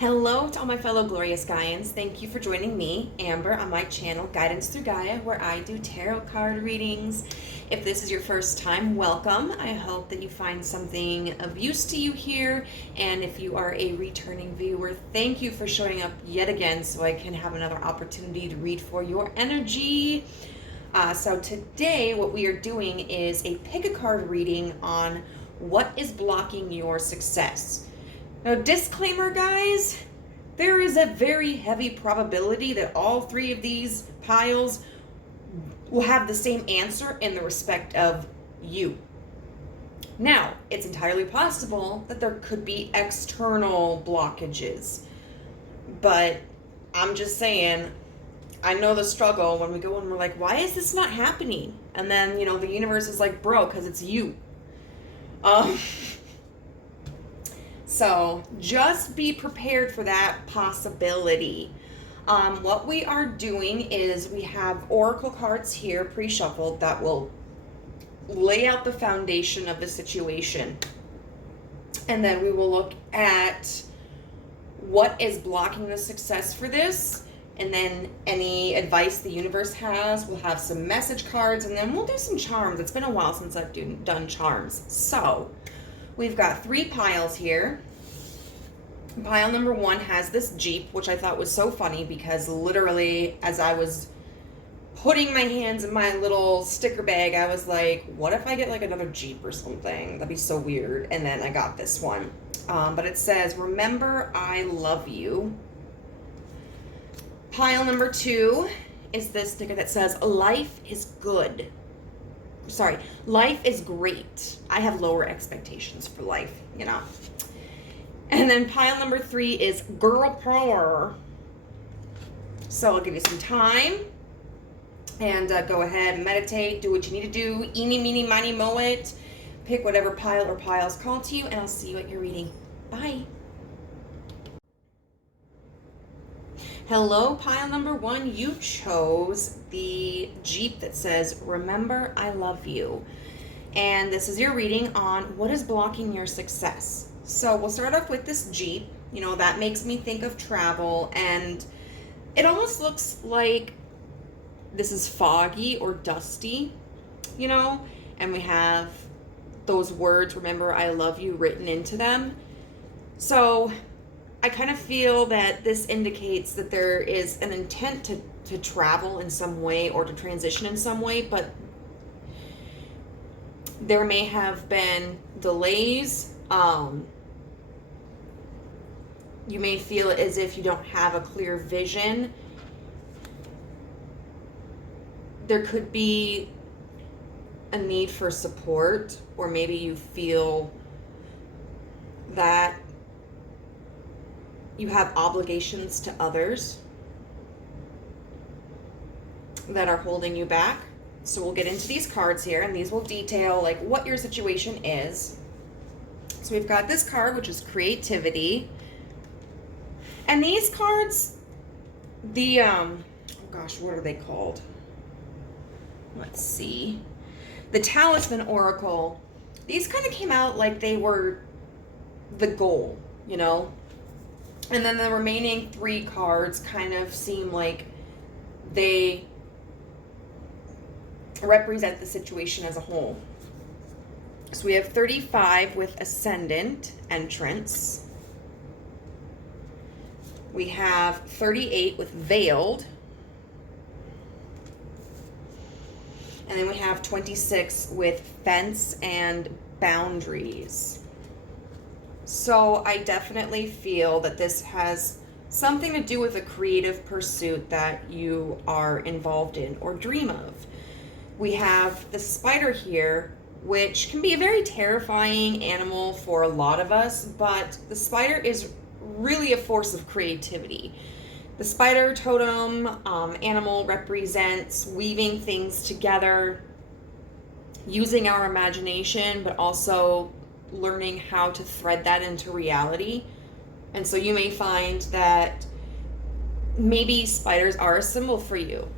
Hello to all my fellow glorious Gaians. Thank you for joining me, Amber, on my channel, Guidance Through Gaia, where I do tarot card readings. If this is your first time, welcome. I hope that you find something of use to you here. And if you are a returning viewer, thank you for showing up yet again so I can have another opportunity to read for your energy. So today what we are doing is a pick a card reading on what is blocking your success. Now, disclaimer, guys, there is a very heavy probability that all three of these piles will have the same answer in the respect of you. Now, it's entirely possible that there could be external blockages, but I'm just saying, I know the struggle when we go and we're like, why is this not happening? And then, the universe is like, bro, because it's you. So just be prepared for that possibility. What we are doing is we have oracle cards here pre-shuffled that will lay out the foundation of the situation. And then we will look at what is blocking the success for this. And then any advice the universe has. We'll have some message cards, and then we'll do some charms. It's been a while since I've done charms. So we've got three piles here. Pile number one has this Jeep, which I thought was so funny because literally as I was putting my hands in my little sticker bag, I was like, what if I get like another Jeep or something? That'd be so weird. And then I got this one. But it says, remember, I love you. Pile number two is this sticker that says, life is good. Sorry, life is great. I have lower expectations for life, And then pile number three is girl power. So I'll give you some time and go ahead and meditate, do what you need to do, eeny, meeny, miny, moe it. Pick whatever pile or piles call to you, and I'll see you at your reading. Bye. Hello, pile number one. You chose the Jeep that says, remember, I love you. And this is your reading on what is blocking your success. So we'll start off with this Jeep. That makes me think of travel, and it almost looks like this is foggy or dusty, and we have those words, remember, I love you, written into them. So I kind of feel that this indicates that there is an intent to travel in some way or to transition in some way, but there may have been delays. You may feel as if you don't have a clear vision. There could be a need for support, or maybe you feel that you have obligations to others that are holding you back. So we'll get into these cards here, and these will detail like what your situation is. So we've got this card, which is creativity. And these cards, oh gosh, what are they called? Let's see. The Talisman Oracle. These kind of came out like they were the goal, And then the remaining three cards kind of seem like they represent the situation as a whole. So we have 35 with Ascendant entrance. We have 38 with Veiled. And then we have 26 with Fence and Boundaries. So I definitely feel that this has something to do with a creative pursuit that you are involved in or dream of. We have the spider here, which can be a very terrifying animal for a lot of us, but the spider is really a force of creativity. The spider totem animal represents weaving things together, using our imagination, but also learning how to thread that into reality. And so you may find that maybe spiders are a symbol for you.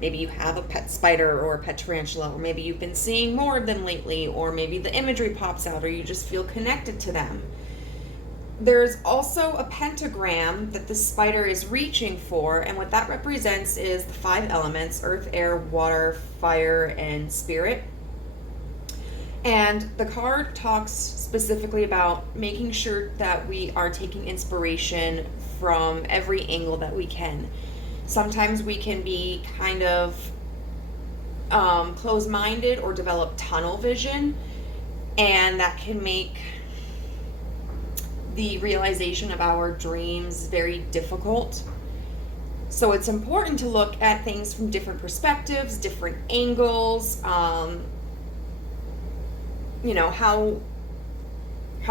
Maybe you have a pet spider or a pet tarantula, or maybe you've been seeing more of them lately, or maybe the imagery pops out, or you just feel connected to them. There's also a pentagram that the spider is reaching for, and what that represents is the 5 elements: earth, air, water, fire, and spirit. And the card talks specifically about making sure that we are taking inspiration from every angle that we can. Sometimes we can be kind of closed-minded or develop tunnel vision, and that can make the realization of our dreams very difficult. So it's important to look at things from different perspectives, different angles. You know, how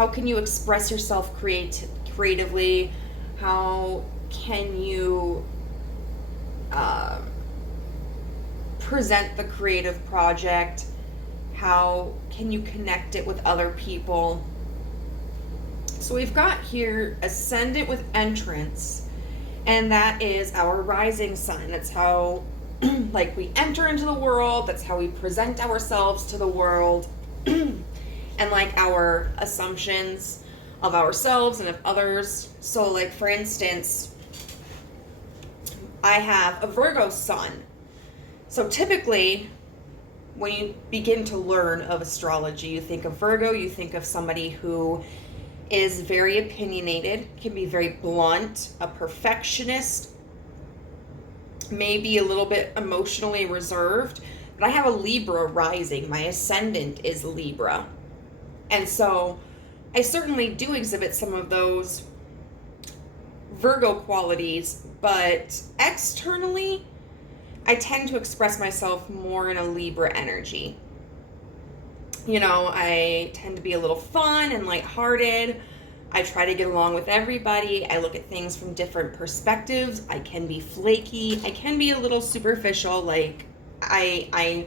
can you express yourself creatively? How can you present the creative project? How can you connect it with other people? So we've got here ascendant with entrance, and that is our rising sign. That's how like we enter into the world. That's how we present ourselves to the world. And like our assumptions of ourselves and of others. So like, for instance, I have a Virgo sun. So typically when you begin to learn of astrology, you think of Virgo, you think of somebody who is very opinionated, can be very blunt, a perfectionist, maybe a little bit emotionally reserved. But I have a Libra rising. My ascendant is Libra. And so I certainly do exhibit some of those Virgo qualities, but externally, I tend to express myself more in a Libra energy. You know, I tend to be a little fun and lighthearted. I try to get along with everybody. I look at things from different perspectives. I can be flaky. I can be a little superficial. Like, I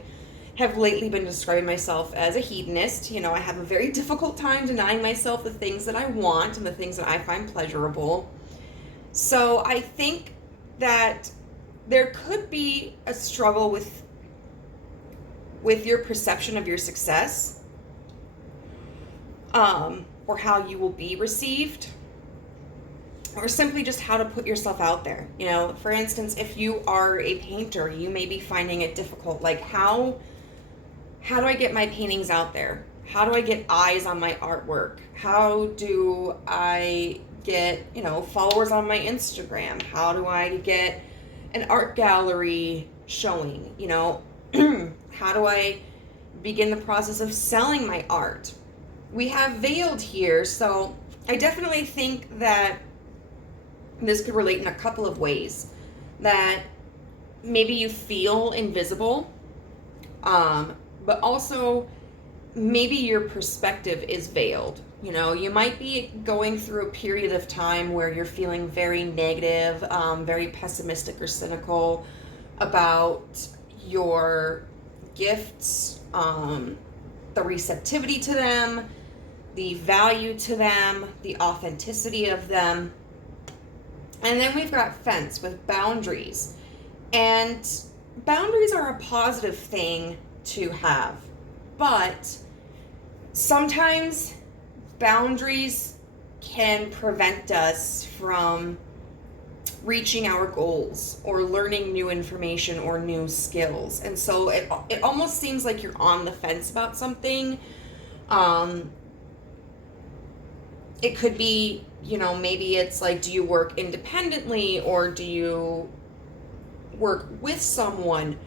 have lately been describing myself as a hedonist. You know, I have a very difficult time denying myself the things that I want and the things that I find pleasurable. So I think that there could be a struggle with your perception of your success, or how you will be received, or simply just how to put yourself out there. You know, for instance, if you are a painter, you may be finding it difficult. Like, how do I get my paintings out there? How do I get eyes on my artwork? How do I get, you know, followers on my Instagram? How do I get an art gallery showing? You know, how do I begin the process of selling my art? We have veiled here, so I definitely think that this could relate in a couple of ways. That maybe you feel invisible, but also maybe your perspective is veiled. You know, you might be going through a period of time where you're feeling very negative, very pessimistic or cynical about your gifts, the receptivity to them, the value to them, the authenticity of them. And then we've got fence with boundaries. And boundaries are a positive thing to have, but sometimes boundaries can prevent us from reaching our goals or learning new information or new skills. And so it almost seems like you're on the fence about something. It could be, you know, maybe it's like, do you work independently or do you work with someone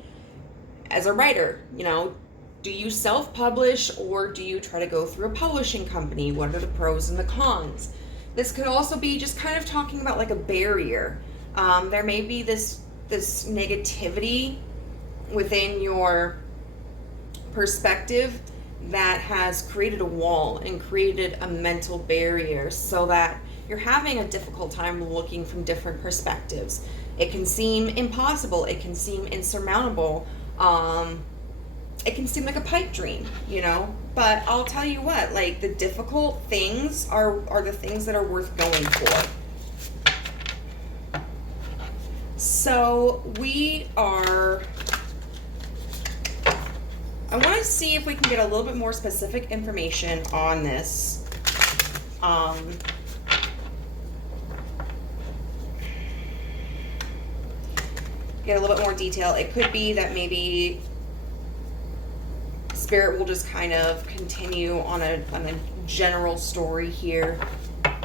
as a writer? You know, do you self-publish or do you try to go through a publishing company? What are the pros and the cons? This could also be just kind of talking about like a barrier. There may be this negativity within your perspective that has created a wall and created a mental barrier so that you're having a difficult time looking from different perspectives. It can seem impossible. It can seem insurmountable. It can seem like a pipe dream, you know? But I'll tell you what, like, the difficult things are the things that are worth going for. So I want to see if we can get a little bit more specific information on this. get a little bit more detail. It could be that maybe Spirit will just kind of continue on a general story here,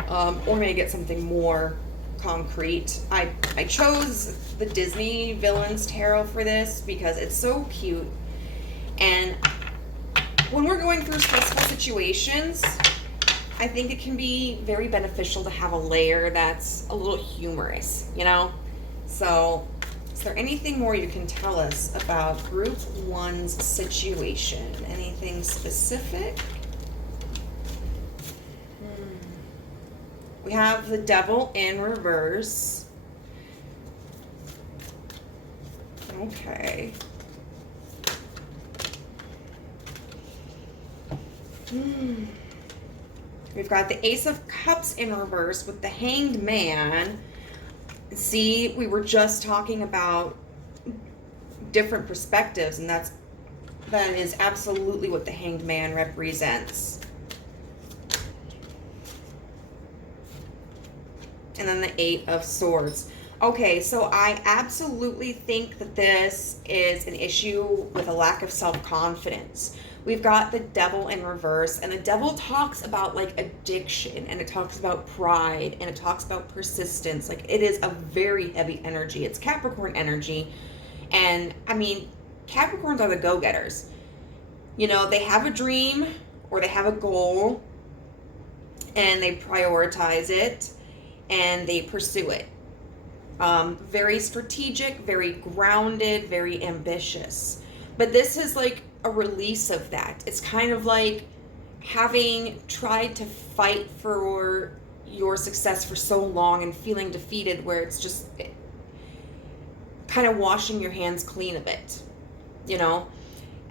or maybe get something more concrete. I chose the Disney Villains Tarot for this because it's so cute, and when we're going through stressful situations, I think it can be very beneficial to have a layer that's a little humorous, you know? So, is there anything more you can tell us about Group 1's situation? Anything specific? We have the Devil in reverse. Okay. We've got the Ace of Cups in reverse with the Hanged Man. See, we were just talking about different perspectives, and that is absolutely what the Hanged Man represents. And then the Eight of Swords. Okay, so I absolutely think that this is an issue with a lack of self-confidence. We've got the Devil in reverse, and the Devil talks about like addiction, and it talks about pride, and it talks about persistence. Like, it is a very heavy energy. It's Capricorn energy. And I mean, Capricorns are the go-getters. You know, they have a dream or they have a goal, and they prioritize it and they pursue it. Very strategic, very grounded, very ambitious. But this is like a release of that. It's kind of like having tried to fight for your success for so long and feeling defeated, where it's just kind of washing your hands clean of it, you know?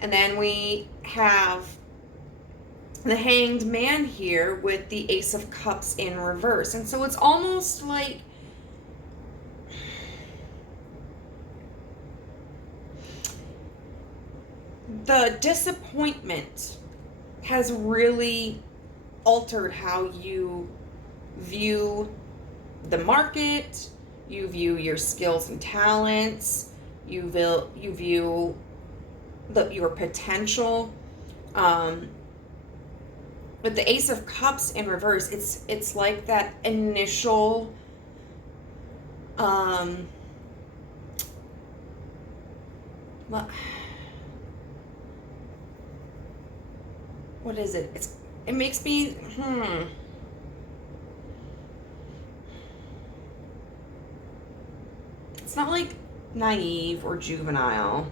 And then we have the Hanged Man here with the Ace of Cups in reverse. And so it's almost like the disappointment has really altered how you view the market, you view your skills and talents, you view your potential. With the Ace of Cups in reverse, it's like that initial what is it? It makes me It's not like naive or juvenile.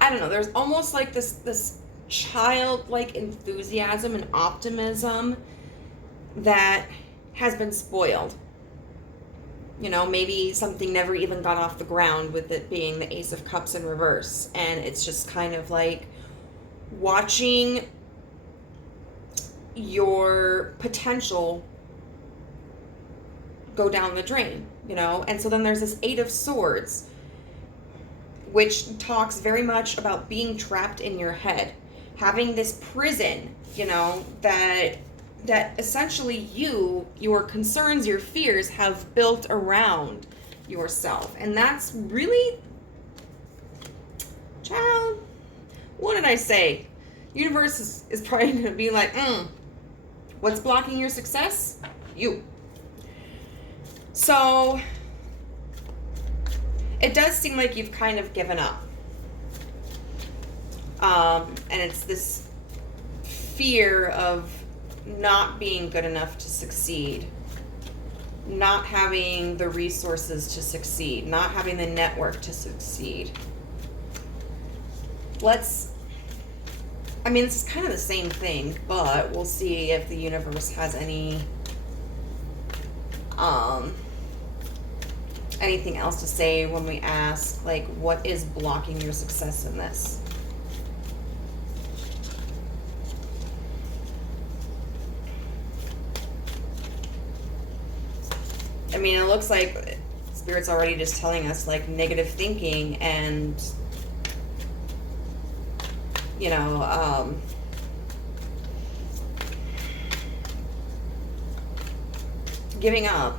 I don't know. There's almost like this childlike enthusiasm and optimism that has been spoiled. You know, maybe something never even got off the ground with it being the Ace of Cups in reverse. And it's just kind of like watching your potential go down the drain, you know? And so then there's this Eight of Swords, which talks very much about being trapped in your head, having this prison, you know, that essentially your concerns, your fears have built around yourself. And that's really, child, what did I say? Universe is probably going to be like, what's blocking your success? You. So it does seem like you've kind of given up. And it's this fear of not being good enough to succeed, not having the resources to succeed, not having the network to succeed. This is kind of the same thing, but we'll see if the universe has anything else to say when we ask, like, what is blocking your success in this? I mean, it looks like Spirit's already just telling us, like, negative thinking and, you know, giving up,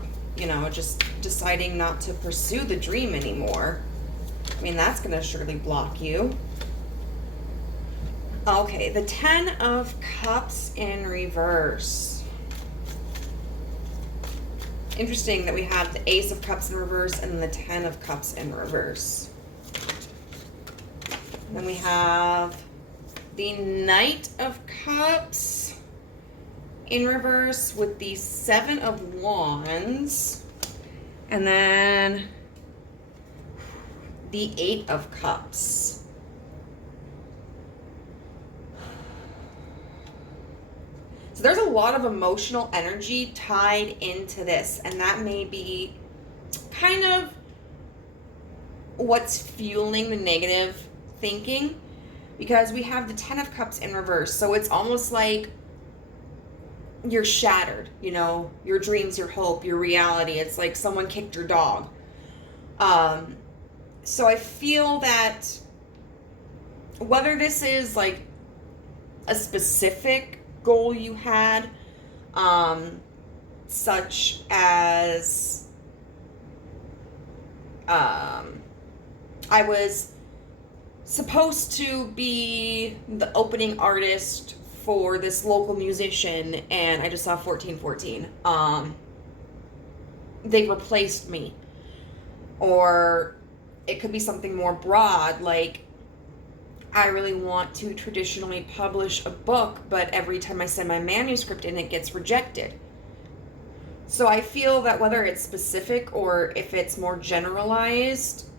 just deciding not to pursue the dream anymore. I mean, that's going to surely block you. Okay, the 10 of Cups in reverse. Interesting that we have the Ace of Cups in reverse and then the 10 of Cups in reverse. And then we have the Knight of Cups in reverse with the 7 of Wands. And then the 8 of Cups. So there's a lot of emotional energy tied into this, and that may be kind of what's fueling the negative thinking, because we have the 10 of Cups in reverse. So it's almost like you're shattered, your dreams, your hope, your reality. It's like someone kicked your dog. So I feel that whether this is like a specific goal you had, such as I was supposed to be the opening artist for this local musician and I just saw 1414. They replaced me. Or it could be something more broad, like I really want to traditionally publish a book, but every time I send my manuscript in, it gets rejected. So I feel that whether it's specific or if it's more generalized,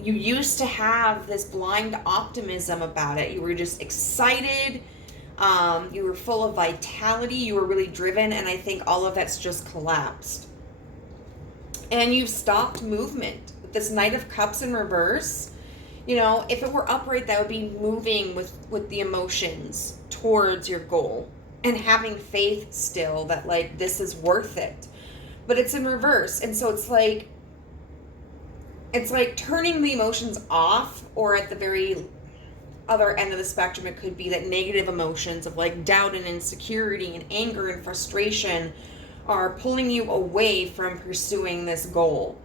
you used to have this blind optimism about it. You were just excited. You were full of vitality. You were really driven. And I think all of that's just collapsed. And you've stopped movement. With this Knight of Cups in reverse, if it were upright, that would be moving with the emotions towards your goal and having faith still that like this is worth it. But it's in reverse. And so it's like turning the emotions off, or at the very other end of the spectrum, it could be that negative emotions of like doubt and insecurity and anger and frustration are pulling you away from pursuing this goal.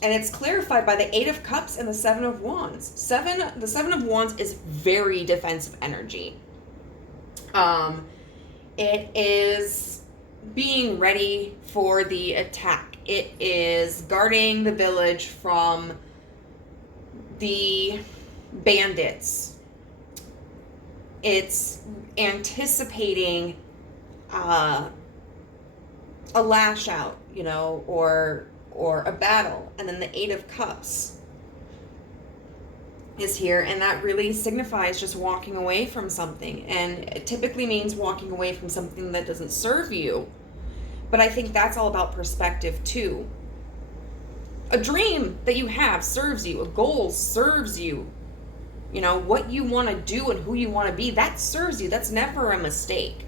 And it's clarified by the 8 of Cups and the 7 of Wands. The 7 of Wands is very defensive energy. It is being ready for the attack. It is guarding the village from the bandits. It's anticipating a lash out, or a battle. And then the 8 of Cups is here, and that really signifies just walking away from something. And it typically means walking away from something that doesn't serve you. But I think that's all about perspective too. A dream that you have serves you. A goal serves you. What you want to do and who you want to be, that serves you. That's never a mistake.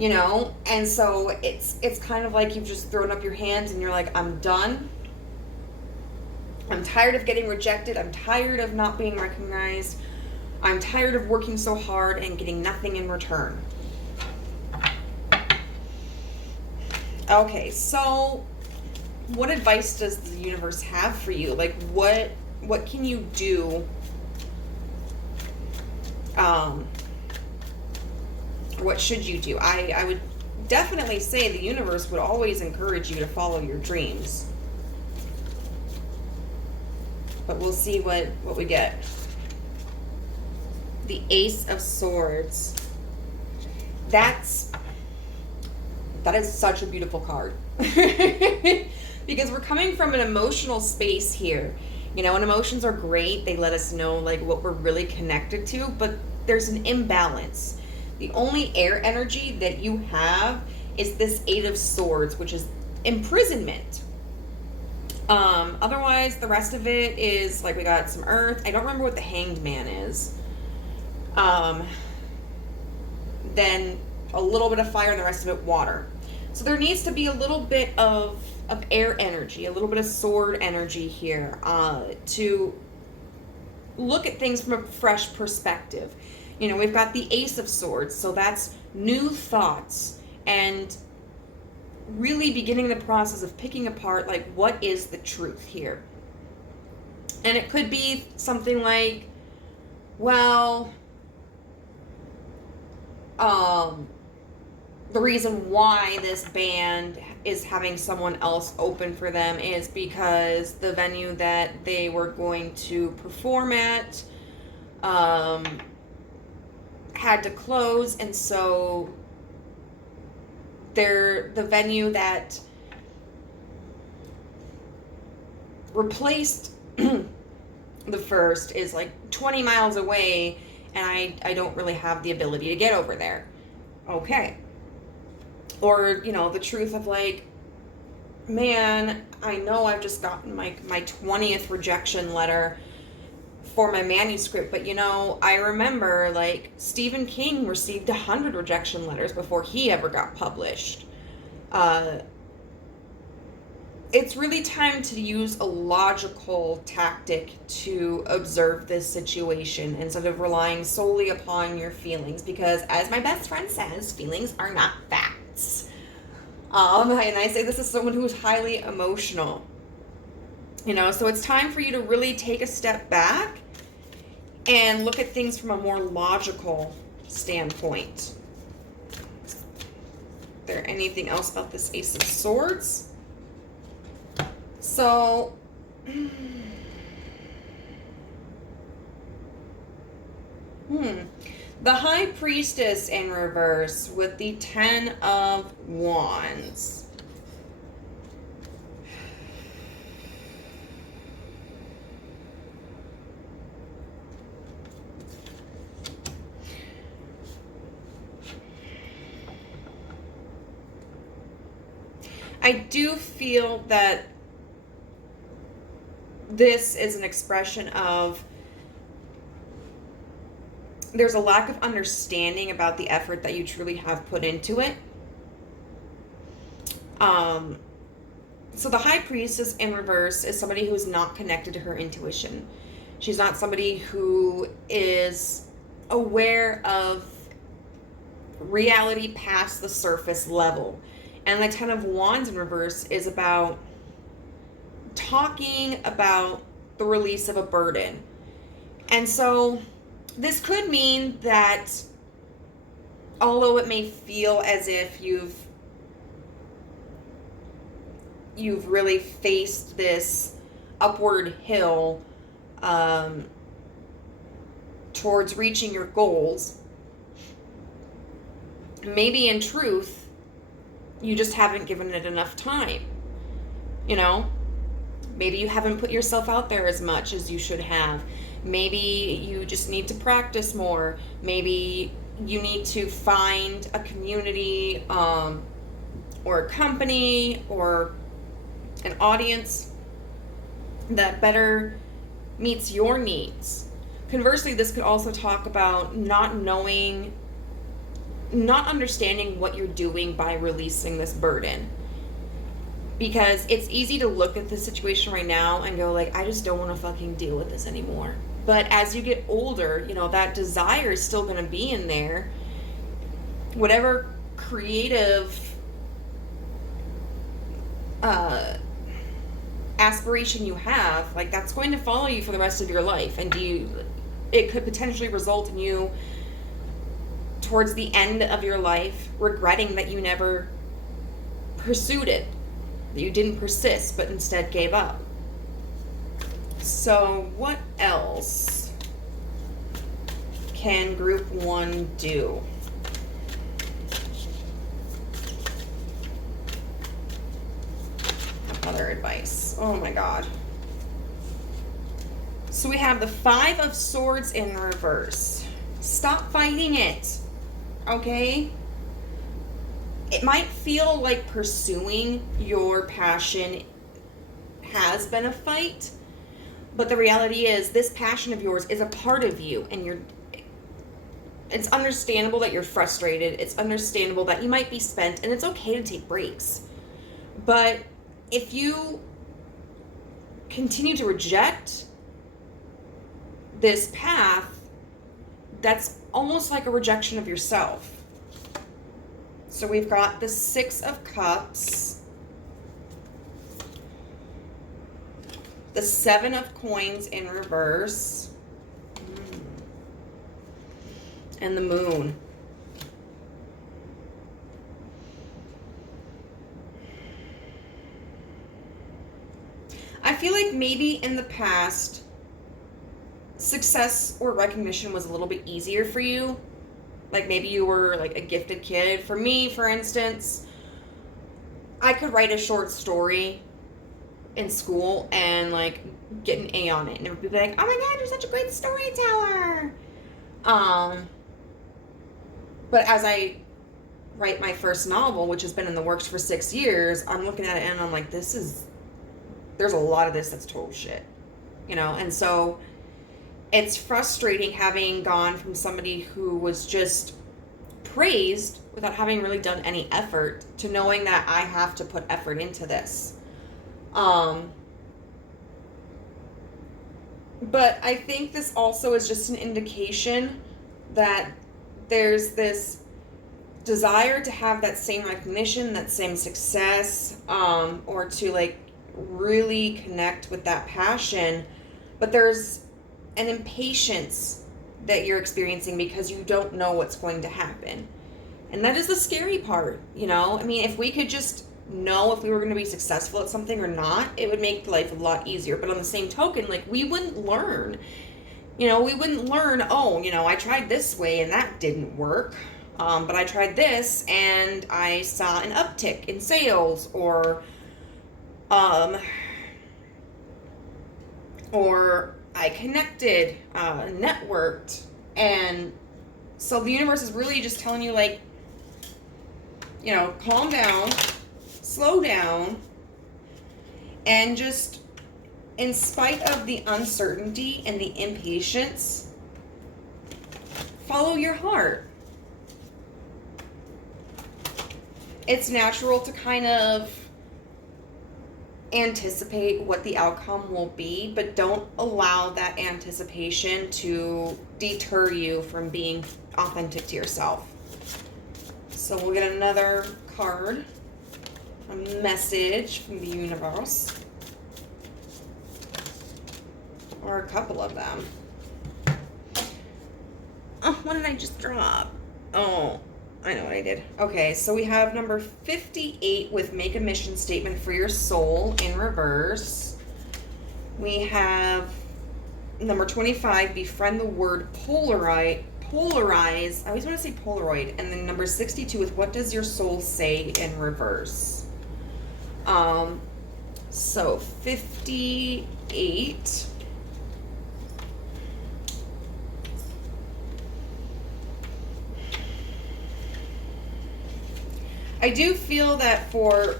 And so it's kind of like you've just thrown up your hands and you're like, I'm done. I'm tired of getting rejected. I'm tired of not being recognized. I'm tired of working so hard and getting nothing in return. Okay, so what advice does the universe have for you? Like, what can you do? What should you do? I would definitely say the universe would always encourage you to follow your dreams. But we'll see what we get. The Ace of Swords. That is such a beautiful card. Because we're coming from an emotional space here. And emotions are great. They let us know like what we're really connected to, but there's an imbalance. The only air energy that you have is this 8 of Swords, which is imprisonment. Otherwise, the rest of it is like we got some earth. I don't remember what the Hanged Man is. Then a little bit of fire and the rest of it water. So there needs to be a little bit of air energy, a little bit of sword energy here, to look at things from a fresh perspective. We've got the Ace of Swords, so that's new thoughts and really beginning the process of picking apart, like, what is the truth here? And it could be something like, well, the reason why this band is having someone else open for them is because the venue that they were going to perform at had to close, and so the venue that replaced the first is like 20 miles away, and I don't really have the ability to get over there. Okay. Or, you know, the truth of like, man, I know I've just gotten my 20th rejection letter for my manuscript, but you know, I remember like Stephen King received 100 rejection letters before he ever got published. It's really time to use a logical tactic to observe this situation instead of relying solely upon your feelings, because as my best friend says, feelings are not facts. And I say this as someone who is highly emotional. You know, so it's time for you to really take a step back and look at things from a more logical standpoint. Is there anything else about this Ace of Swords? So, the High Priestess in reverse with the 10 of Wands. I do feel that this is an expression of there's a lack of understanding about the effort that you truly have put into it. So the High Priestess in reverse is somebody who is not connected to her intuition. She's not somebody who is aware of reality past the surface level. And the 10 of Wands in reverse is about talking about the release of a burden. And so this could mean that although it may feel as if you've really faced this upward hill towards reaching your goals, maybe in truth you just haven't given it enough time. You know, maybe you haven't put yourself out there as much as you should have. Maybe you just need to practice more. Maybe you need to find a community or a company or an audience that better meets your needs. Conversely, this could also talk about not understanding what you're doing by releasing this burden. Because it's easy to look at the situation right now and go like, I just don't want to fucking deal with this anymore. But as you get older, you know, that desire is still going to be in there. Whatever creative aspiration you have, like, that's going to follow you for the rest of your life. And it could potentially result in you towards the end of your life regretting that you never pursued it, that you didn't persist but instead gave up. So what else can group 1 do? Other advice. Oh my god. So we have the 5 of Swords in reverse. Stop fighting it. Okay? It might feel like pursuing your passion has been a fight, but the reality is this passion of yours is a part of you, and it's understandable that you're frustrated. It's understandable that you might be spent, and it's okay to take breaks. But if you continue to reject this path, that's almost like a rejection of yourself. So we've got the Six of Cups, the Seven of Coins in reverse, and the Moon. I feel like maybe in the past, success or recognition was a little bit easier for you. Like maybe you were like a gifted kid. For me, for instance, I could write a short story in school and like get an A on it, and it would be like, oh my god, you're such a great storyteller. But as I write my first novel, which has been in the works for 6 years, I'm looking at it and I'm like, there's a lot of this that's total shit, you know? And so it's frustrating having gone from somebody who was just praised without having really done any effort to knowing that I have to put effort into this. But I think this also is just an indication that there's this desire to have that same recognition, that same success, or to like really connect with that passion, but there's an impatience that you're experiencing because you don't know what's going to happen. And that is the scary part, you know? I mean, if we could just know if we were going to be successful at something or not, it would make life a lot easier. But on the same token, like, we wouldn't learn. You know, we wouldn't learn, oh, you know, I tried this way and that didn't work. But I tried this and I saw an uptick in sales, or I connected, networked. And so the universe is really just telling you, like, you know, calm down, slow down, and just, in spite of the uncertainty and the impatience, follow your heart. It's natural to kind of anticipate what the outcome will be, but don't allow that anticipation to deter you from being authentic to yourself. So we'll get another card, a message from the universe, or a couple of them. Oh, what did I just drop? Oh, I know what I did. Okay, so we have number 58 with make a mission statement for your soul in reverse. We have number 25, befriend the word polarize. I always want to say Polaroid. And then number 62 with what does your soul say in reverse. So 58. I do feel that for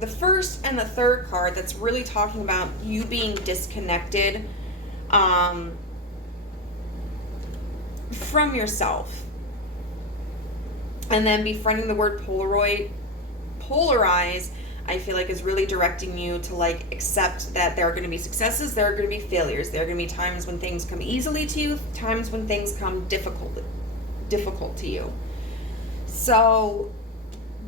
the first and the third card, that's really talking about you being disconnected from yourself. And then befriending the word polarize, I feel like is really directing you to like accept that there are going to be successes, there are going to be failures, there are going to be times when things come easily to you, times when things come difficult to you. So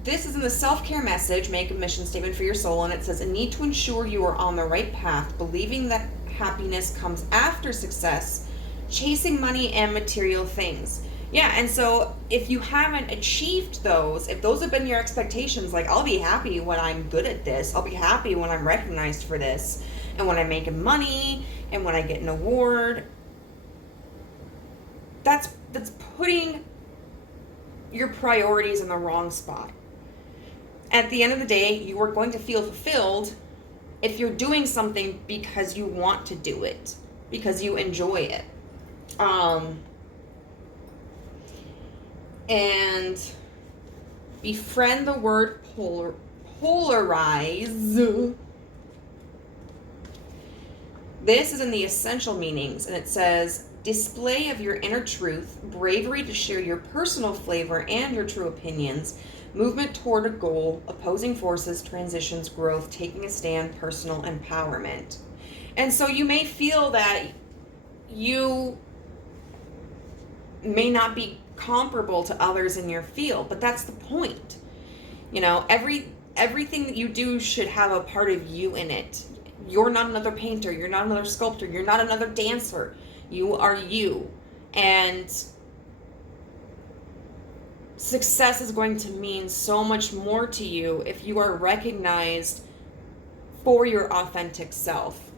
this is in the self-care message, make a mission statement for your soul, and it says, a need to ensure you are on the right path, believing that happiness comes after success, chasing money and material things. Yeah, and so if you haven't achieved those, if those have been your expectations, like, I'll be happy when I'm good at this, I'll be happy when I'm recognized for this, and when I'm making money, and when I get an award, that's putting your priorities in the wrong spot. At the end of the day, you are going to feel fulfilled if you're doing something because you want to do it, because you enjoy it. And befriend the word polarize. This is in the essential meanings, and it says, display of your inner truth, bravery to share your personal flavor and your true opinions, movement toward a goal, opposing forces, transitions, growth, taking a stand, personal empowerment. And so you may feel that you may not be comparable to others in your field, but that's the point. You know, everything that you do should have a part of you in it. You're not another painter, you're not another sculptor, you're not another dancer. You are you. And success is going to mean so much more to you if you are recognized for your authentic self.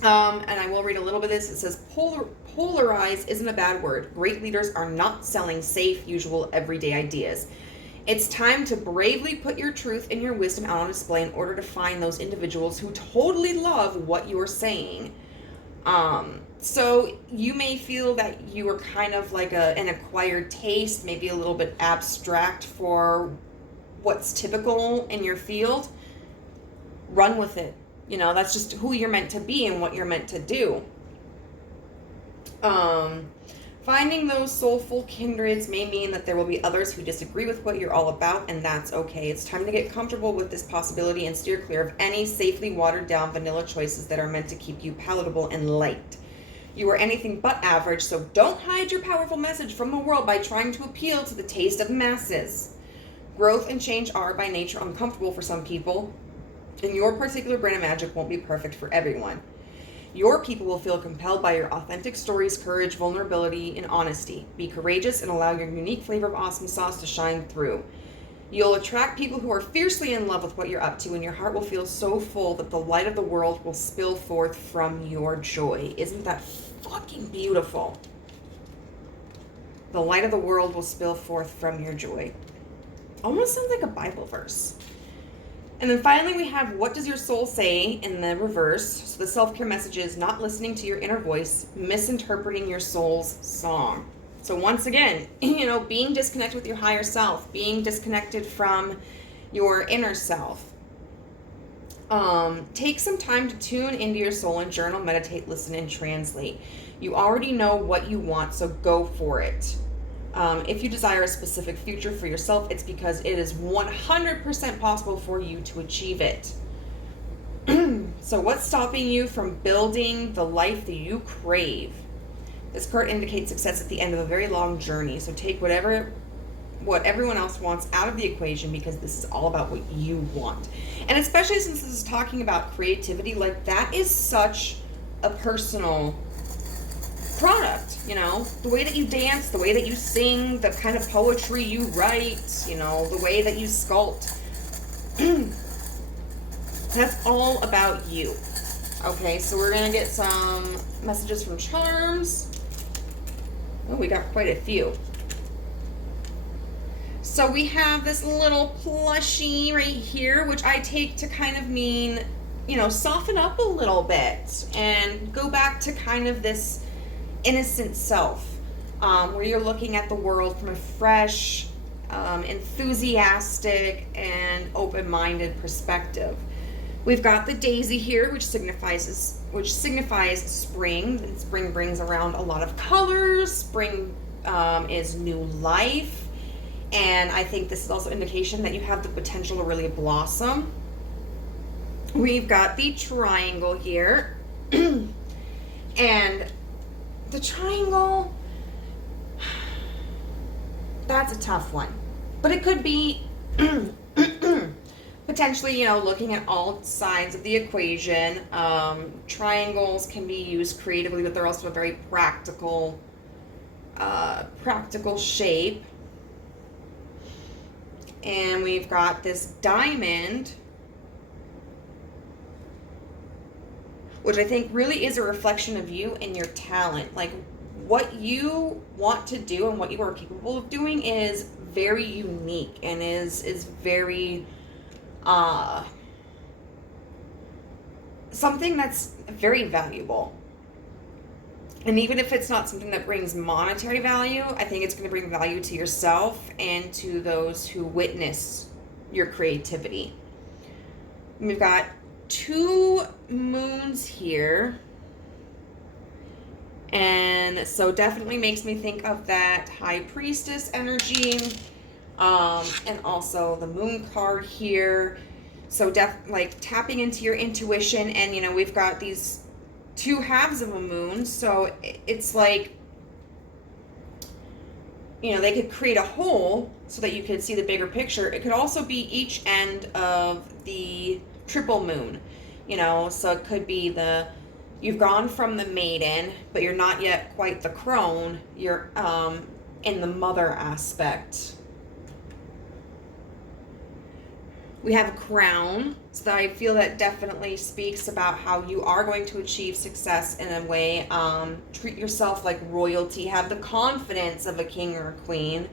And I will read a little bit of this. It says, polarize isn't a bad word. Great leaders are not selling safe, usual, everyday ideas. It's time to bravely put your truth and your wisdom out on display in order to find those individuals who totally love what you're saying. So you may feel that you are kind of like an acquired taste, maybe a little bit abstract for what's typical in your field. Run with it. You know, that's just who you're meant to be and what you're meant to do. Finding those soulful kindreds may mean that there will be others who disagree with what you're all about, and that's okay. It's time to get comfortable with this possibility and steer clear of any safely watered down vanilla choices that are meant to keep you palatable and light. You are anything but average, so don't hide your powerful message from the world by trying to appeal to the taste of masses. Growth and change are by nature uncomfortable for some people, and your particular brand of magic won't be perfect for everyone. Your people will feel compelled by your authentic stories, courage, vulnerability, and honesty. Be courageous and allow your unique flavor of awesome sauce to shine through. You'll attract people who are fiercely in love with what you're up to, and your heart will feel so full that the light of the world will spill forth from your joy. Isn't that fucking beautiful? The light of the world will spill forth from your joy. Almost sounds like a Bible verse. And then finally we have, what does your soul say, in the reverse. So the self-care message is not listening to your inner voice, misinterpreting your soul's song. So once again, you know, being disconnected with your higher self, being disconnected from your inner self. Take some time to tune into your soul and journal, meditate, listen, and translate. You already know what you want, so go for it. If you desire a specific future for yourself, it's because it is 100% possible for you to achieve it. So what's stopping you from building the life that you crave? This card indicates success at the end of a very long journey. So take what everyone else wants out of the equation, because this is all about what you want. And especially since this is talking about creativity, like that is such a personal product, you know, the way that you dance, the way that you sing, the kind of poetry you write, you know, the way that you sculpt. That's all about you. Okay, so we're gonna get some messages from charms. Oh, we got quite a few. So we have this little plushie right here, which I take to kind of mean, you know, soften up a little bit and go back to kind of this innocent self, where you're looking at the world from a fresh, enthusiastic, and open-minded perspective. We've got the daisy here, which signifies spring. And spring brings around a lot of colors. Spring is new life, and I think this is also indication that you have the potential to really blossom. We've got the triangle here, and the triangle, that's a tough one. But it could be potentially, you know, looking at all sides of the equation. Triangles can be used creatively, but they're also a very practical shape. And we've got this diamond, which I think really is a reflection of you and your talent. Like, what you want to do and what you are capable of doing is very unique and is very something that's very valuable. And even if it's not something that brings monetary value, I think it's going to bring value to yourself and to those who witness your creativity. And we've got 2 moons here, and so definitely makes me think of that high priestess energy, and also the moon card here. So like tapping into your intuition, and you know, we've got these 2 halves of a moon, so it's like they could create a whole so that you could see the bigger picture. It could also be each end of the triple moon, so it could be you've gone from the maiden, but you're not yet quite the crone. You're in the mother aspect. We have a crown, so that I feel that definitely speaks about how you are going to achieve success in a way. Treat yourself like royalty. Have the confidence of a king or a queen.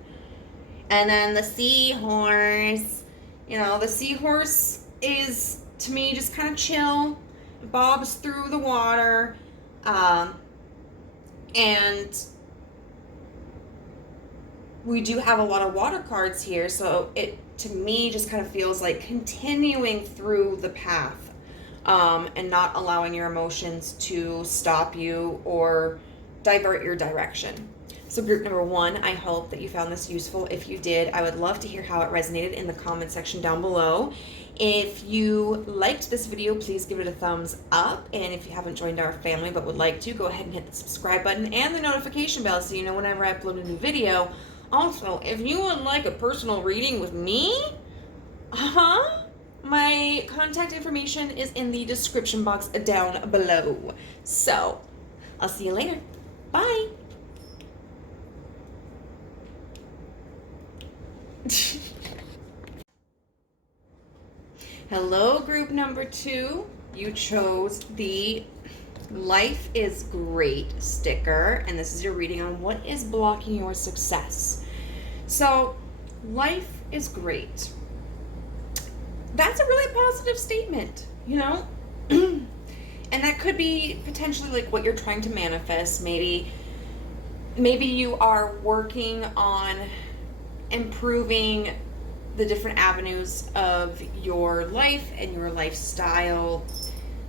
And then the seahorse. The seahorse is, to me, just kind of chill. Bobs through the water. And we do have a lot of water cards here, so it, to me, just kind of feels like continuing through the path, and not allowing your emotions to stop you or divert your direction. So group number 1, I hope that you found this useful. If you did, I would love to hear how it resonated in the comment section down below. If you liked this video, please give it a thumbs up. And if you haven't joined our family but would like to, go ahead and hit the subscribe button and the notification bell so you know whenever I upload a new video. Also, if you would like a personal reading with me, my contact information is in the description box down below. So, I'll see you later. Bye. Hello, group number 2. You chose the Life is Great sticker, and this is your reading on what is blocking your success. So, life is great. That's a really positive statement, and that could be potentially like what you're trying to manifest. Maybe you are working on improving the different avenues of your life and your lifestyle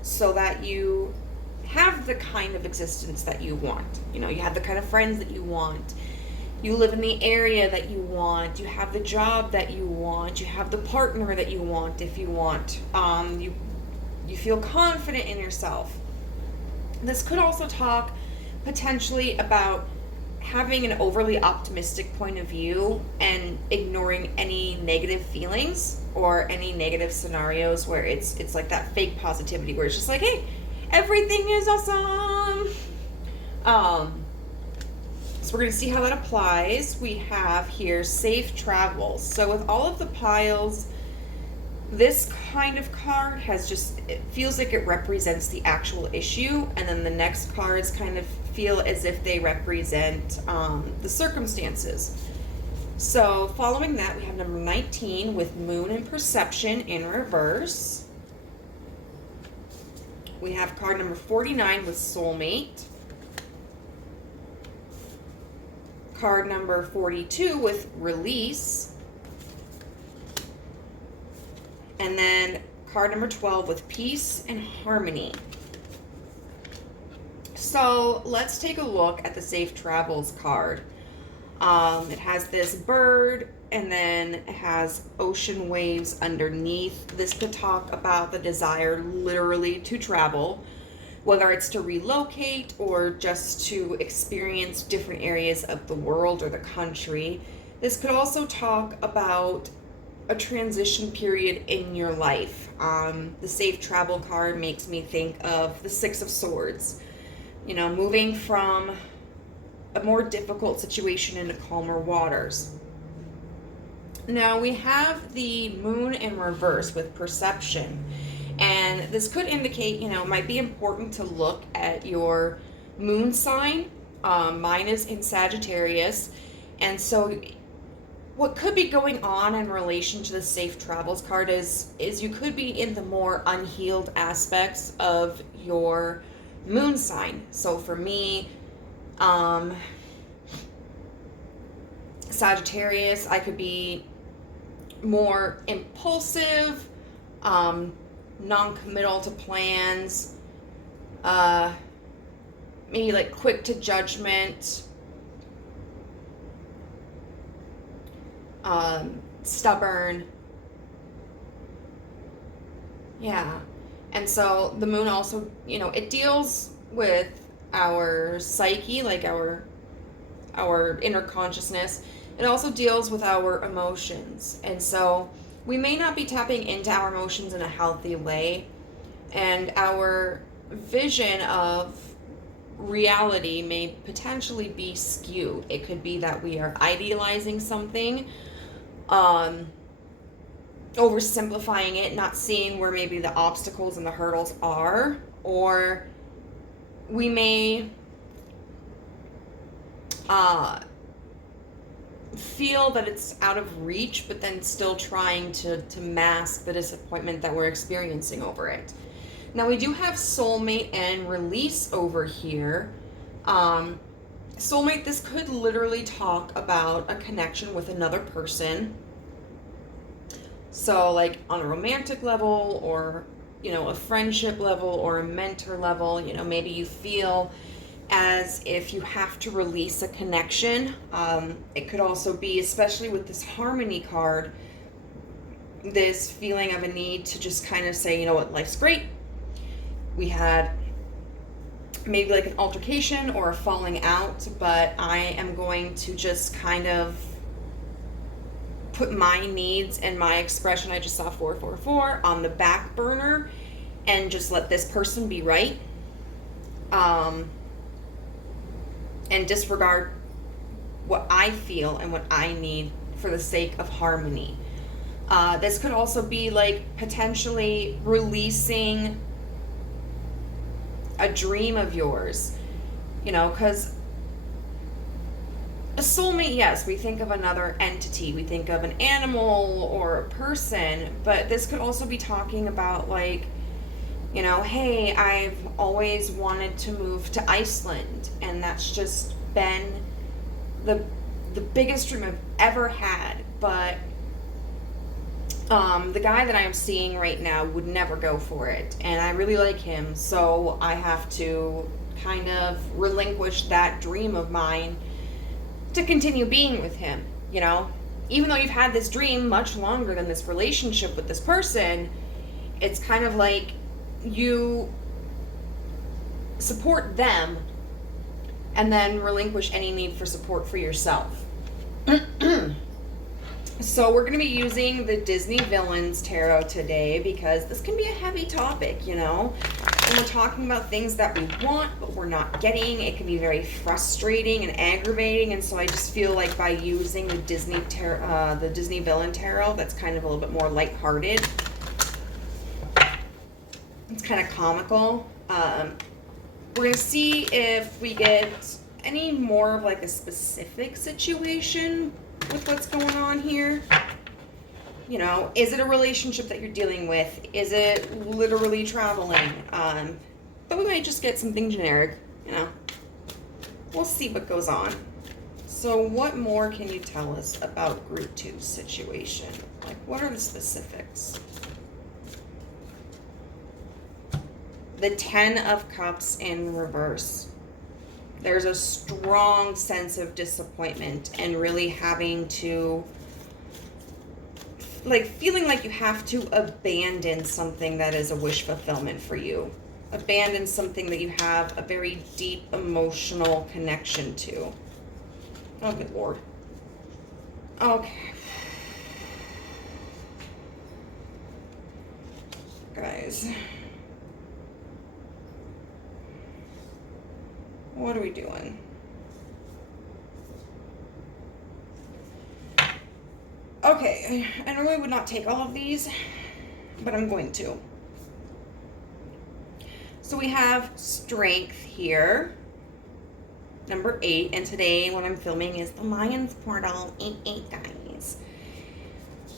so that you have the kind of existence that you want. You have the kind of friends that you want. You live in the area that you want. You have the job that you want. You have the partner that you want if you want. You feel confident in yourself. This could also talk potentially about having an overly optimistic point of view and ignoring any negative feelings or any negative scenarios where it's like that fake positivity where it's just like, hey, everything is awesome. So we're going to see how that applies. We have here safe travels. So with all of the piles, this kind of card it feels like it represents the actual issue, and then the next cards kind of feel as if they represent the circumstances. So following that, we have number 19 with Moon and Perception in reverse. We have card number 49 with Soulmate. Card number 42 with Release. And then card number 12 with Peace and Harmony. So let's take a look at the Safe Travels card. It has this bird, and then it has ocean waves underneath. This could talk about the desire literally to travel, whether it's to relocate or just to experience different areas of the world or the country. This could also talk about a transition period in your life. The Safe Travel card makes me think of the Six of Swords. Moving from a more difficult situation into calmer waters. Now we have the Moon in reverse with Perception. And this could indicate, it might be important to look at your moon sign. Mine is in Sagittarius. And so what could be going on in relation to the Safe Travels card is you could be in the more unhealed aspects of your moon sign. So for me, Sagittarius, I could be more impulsive, non-committal to plans, maybe like quick to judgment, stubborn. Yeah. And so the moon also, it deals with our psyche, like our our inner consciousness. It also deals with our emotions. And so we may not be tapping into our emotions in a healthy way. And our vision of reality may potentially be skewed. It could be that we are idealizing something, oversimplifying it, not seeing where maybe the obstacles and the hurdles are, or we may feel that it's out of reach, but then still trying to mask the disappointment that we're experiencing over it. Now we do have soulmate and release over here. Soulmate, this could literally talk about a connection with another person. So like on a romantic level, or, you know, a friendship level, or a mentor level. You know, maybe you feel as if you have to release a connection. It could also be, especially with this harmony card, this feeling of a need to just kind of say, you know what, life's great. We had maybe like an altercation or a falling out, but I am going to just kind of put my needs and my expression, I just saw 444, on the back burner and just let this person be right. And disregard what I feel and what I need for the sake of harmony. This could also be like potentially releasing a dream of yours, you know, because a soulmate, yes, we think of another entity, we think of an animal or a person, but this could also be talking about like, you know, hey, I've always wanted to move to Iceland, and that's just been the biggest dream I've ever had, but the guy that I am seeing right now would never go for it, and I really like him, so I have to kind of relinquish that dream of mine to continue being with him, you know? Even though you've had this dream much longer than this relationship with this person, it's kind of like you support them and then relinquish any need for support for yourself. So we're going to be using the Disney Villains Tarot today because this can be a heavy topic, you know? When we're talking about things that we want but we're not getting, it can be very frustrating and aggravating, and so I just feel like by using the Disney Villain Tarot, that's kind of a little bit more lighthearted. It's kind of comical. We're going to see if we get any more of like a specific situation with what's going on here. You know, is it a relationship that you're dealing with? Is it literally traveling? But we might just get something generic, you know. We'll see what goes on. So what more can you tell us about Group 2's situation? Like, what are the specifics? The 10 of Cups in reverse. There's a strong sense of disappointment and really having to, like, feeling like you have to abandon something that is a wish fulfillment for you. Abandon something that you have a very deep emotional connection to. Oh, good Lord. Okay. Guys. What are we doing? Okay, I normally would not take all of these, but I'm going to. So we have Strength here, number 8, and today what I'm filming is the Mayans portal 8-8, guys.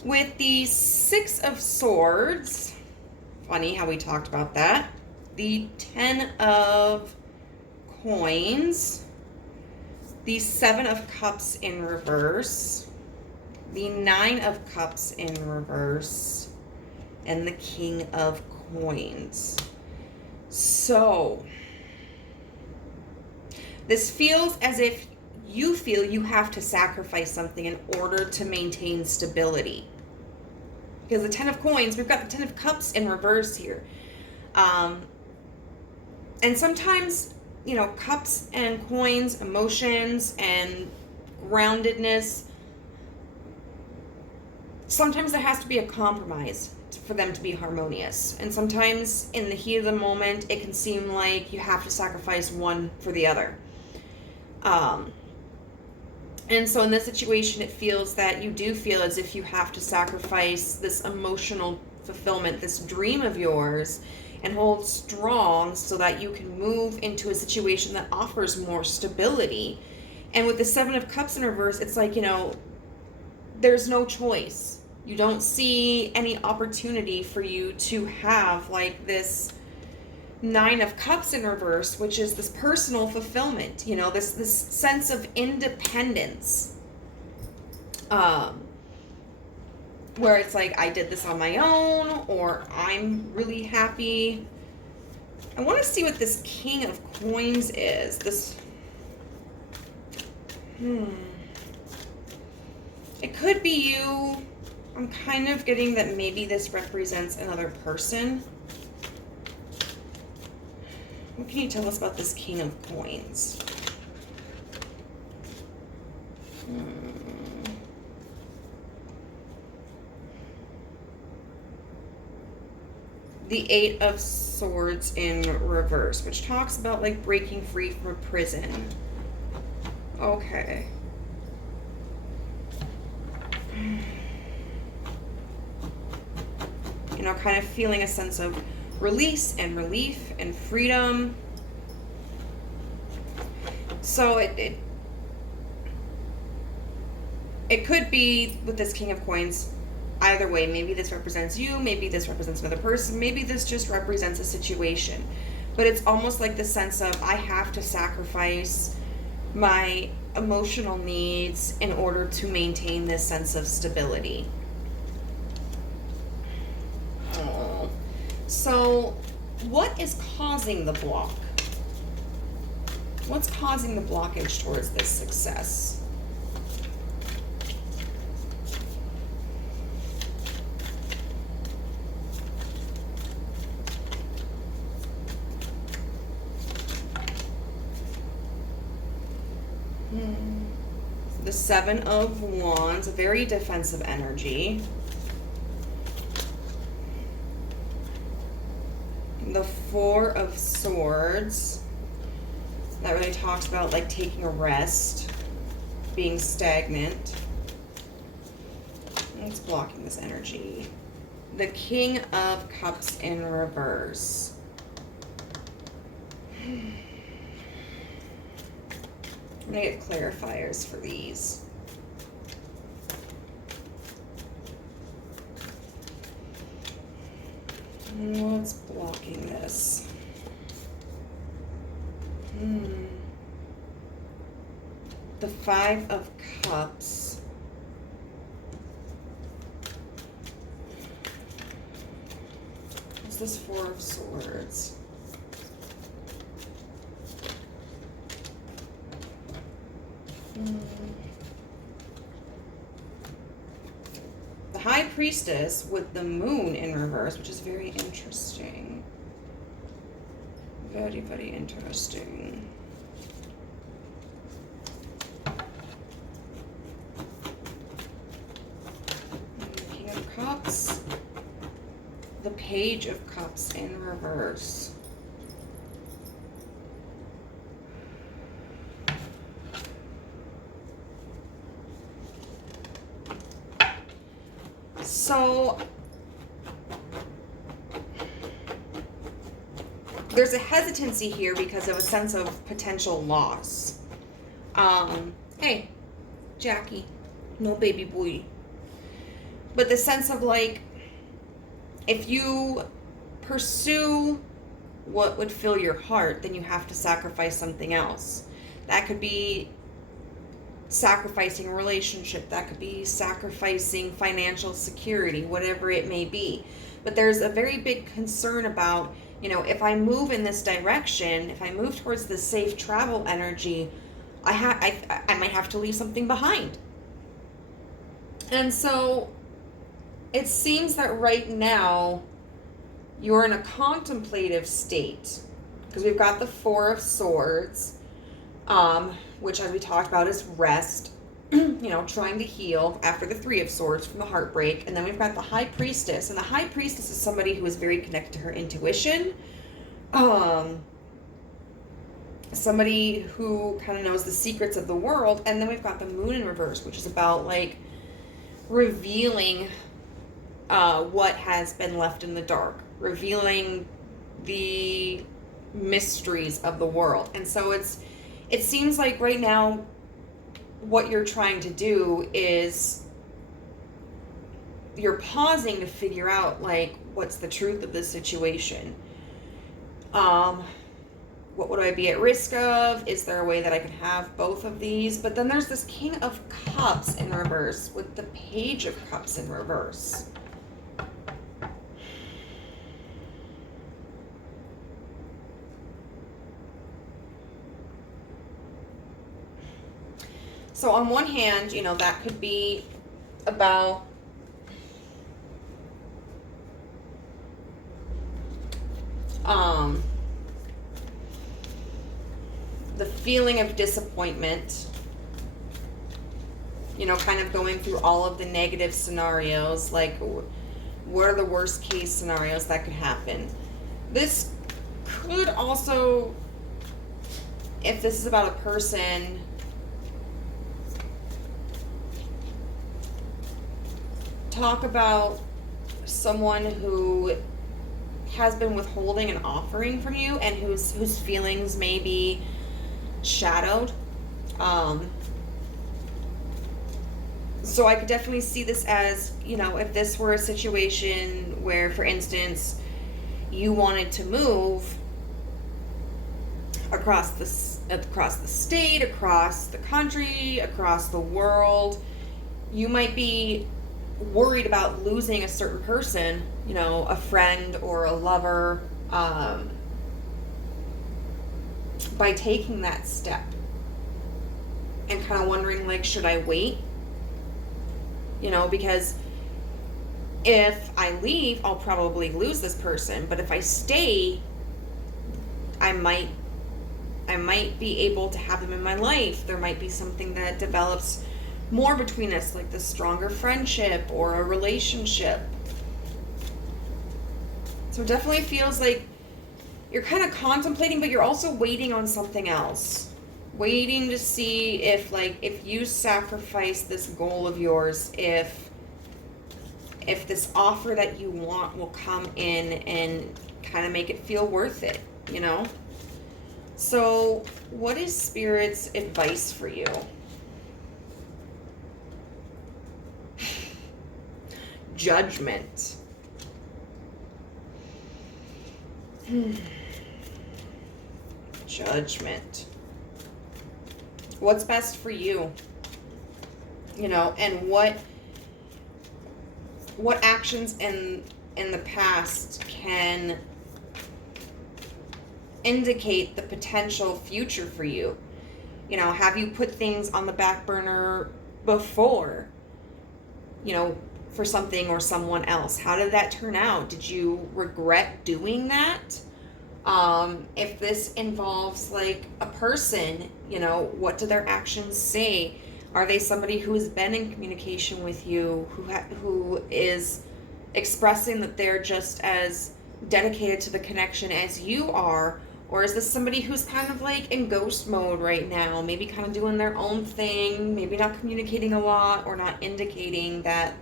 With the 6 of Swords, funny how we talked about that, the 10 of Coins, the 7 of Cups in reverse, the 9 of Cups in reverse, and the King of Coins. So, this feels as if you feel you have to sacrifice something in order to maintain stability. Because the 10 of Coins, we've got the 10 of Cups in reverse here. And sometimes cups and coins, emotions and groundedness, sometimes there has to be a compromise for them to be harmonious. And sometimes in the heat of the moment, it can seem like you have to sacrifice one for the other. And so in this situation, it feels that you do feel as if you have to sacrifice this emotional fulfillment, this dream of yours, and hold strong so that you can move into a situation that offers more stability. And with the Seven of Cups in reverse, it's like, there's no choice. You don't see any opportunity for you to have like this Nine of Cups in reverse, which is this personal fulfillment, this sense of independence, where it's like, I did this on my own, or I'm really happy. I want to see what this King of Coins is. It could be you. I'm kind of getting that maybe this represents another person. What can you tell us about this King of Coins? The Eight of Swords in reverse, which talks about like breaking free from a prison. Okay. Kind of feeling a sense of release and relief and freedom. So it could be with this King of Coins either way. Maybe this represents you, maybe this represents another person, maybe this just represents a situation. But it's almost like the sense of, I have to sacrifice my emotional needs in order to maintain this sense of stability. So, what is causing the block? What's causing the blockage towards this success? The Seven of Wands, a very defensive energy. The Four of Swords, that really talks about like taking a rest, being stagnant. What's blocking this energy? The King of Cups in reverse. I'm gonna get clarifiers for these. What's blocking this? The Five of Cups. What's this Four of Swords? The High Priestess with the Moon in reverse, which is very interesting. Very, very interesting. King of Cups. The Page of Cups in reverse. So there's a hesitancy here because of a sense of potential loss. Hey, Jackie, no baby boy. But the sense of like, if you pursue what would fill your heart, then you have to sacrifice something else. That could be sacrificing a relationship, that could be sacrificing financial security, whatever it may be. But there's a very big concern about, if I move in this direction, if I move towards the safe travel energy, I might have to leave something behind. And so it seems that right now you're in a contemplative state Because we've got the Four of Swords, which, as we talked about, is rest. Trying to heal after the Three of Swords from the heartbreak. And then we've got the High Priestess. And the High Priestess is somebody who is very connected to her intuition. Somebody who kind of knows the secrets of the world. And then we've got the Moon in reverse, which is about, like, revealing what has been left in the dark. Revealing the mysteries of the world. And so it seems like right now what you're trying to do is you're pausing to figure out, like, what's the truth of this situation. What would I be at risk of? Is there a way that I can have both of these? But then there's this King of Cups in reverse with the Page of Cups in reverse. So on one hand, that could be about the feeling of disappointment, kind of going through all of the negative scenarios, like what are the worst case scenarios that could happen. This could also, if this is about a person, talk about someone who has been withholding an offering from you and whose feelings may be shadowed. So I could definitely see this as, if this were a situation where, for instance, you wanted to move across the state, across the country, across the world, you might be worried about losing a certain person, a friend or a lover, by taking that step and kind of wondering, like, should I wait? Because if I leave, I'll probably lose this person, but if I stay, I might be able to have them in my life. There might be something that develops more between us, like the stronger friendship or a relationship. So it definitely feels like you're kind of contemplating, but you're also waiting on something else. Waiting to see if you sacrifice this goal of yours, if this offer that you want will come in and kind of make it feel worth it, So what is Spirit's advice for you? Judgment. Judgment. What's best for you? And what actions in the past can indicate the potential future for you? Have you put things on the back burner before? For something or someone else. How did that turn out? Did you regret doing that? If this involves, like, a person, what do their actions say? Are they somebody who has been in communication with you, who is expressing that they're just as dedicated to the connection as you are? Or is this somebody who's kind of like in ghost mode right now, maybe kind of doing their own thing, maybe not communicating a lot, or not indicating that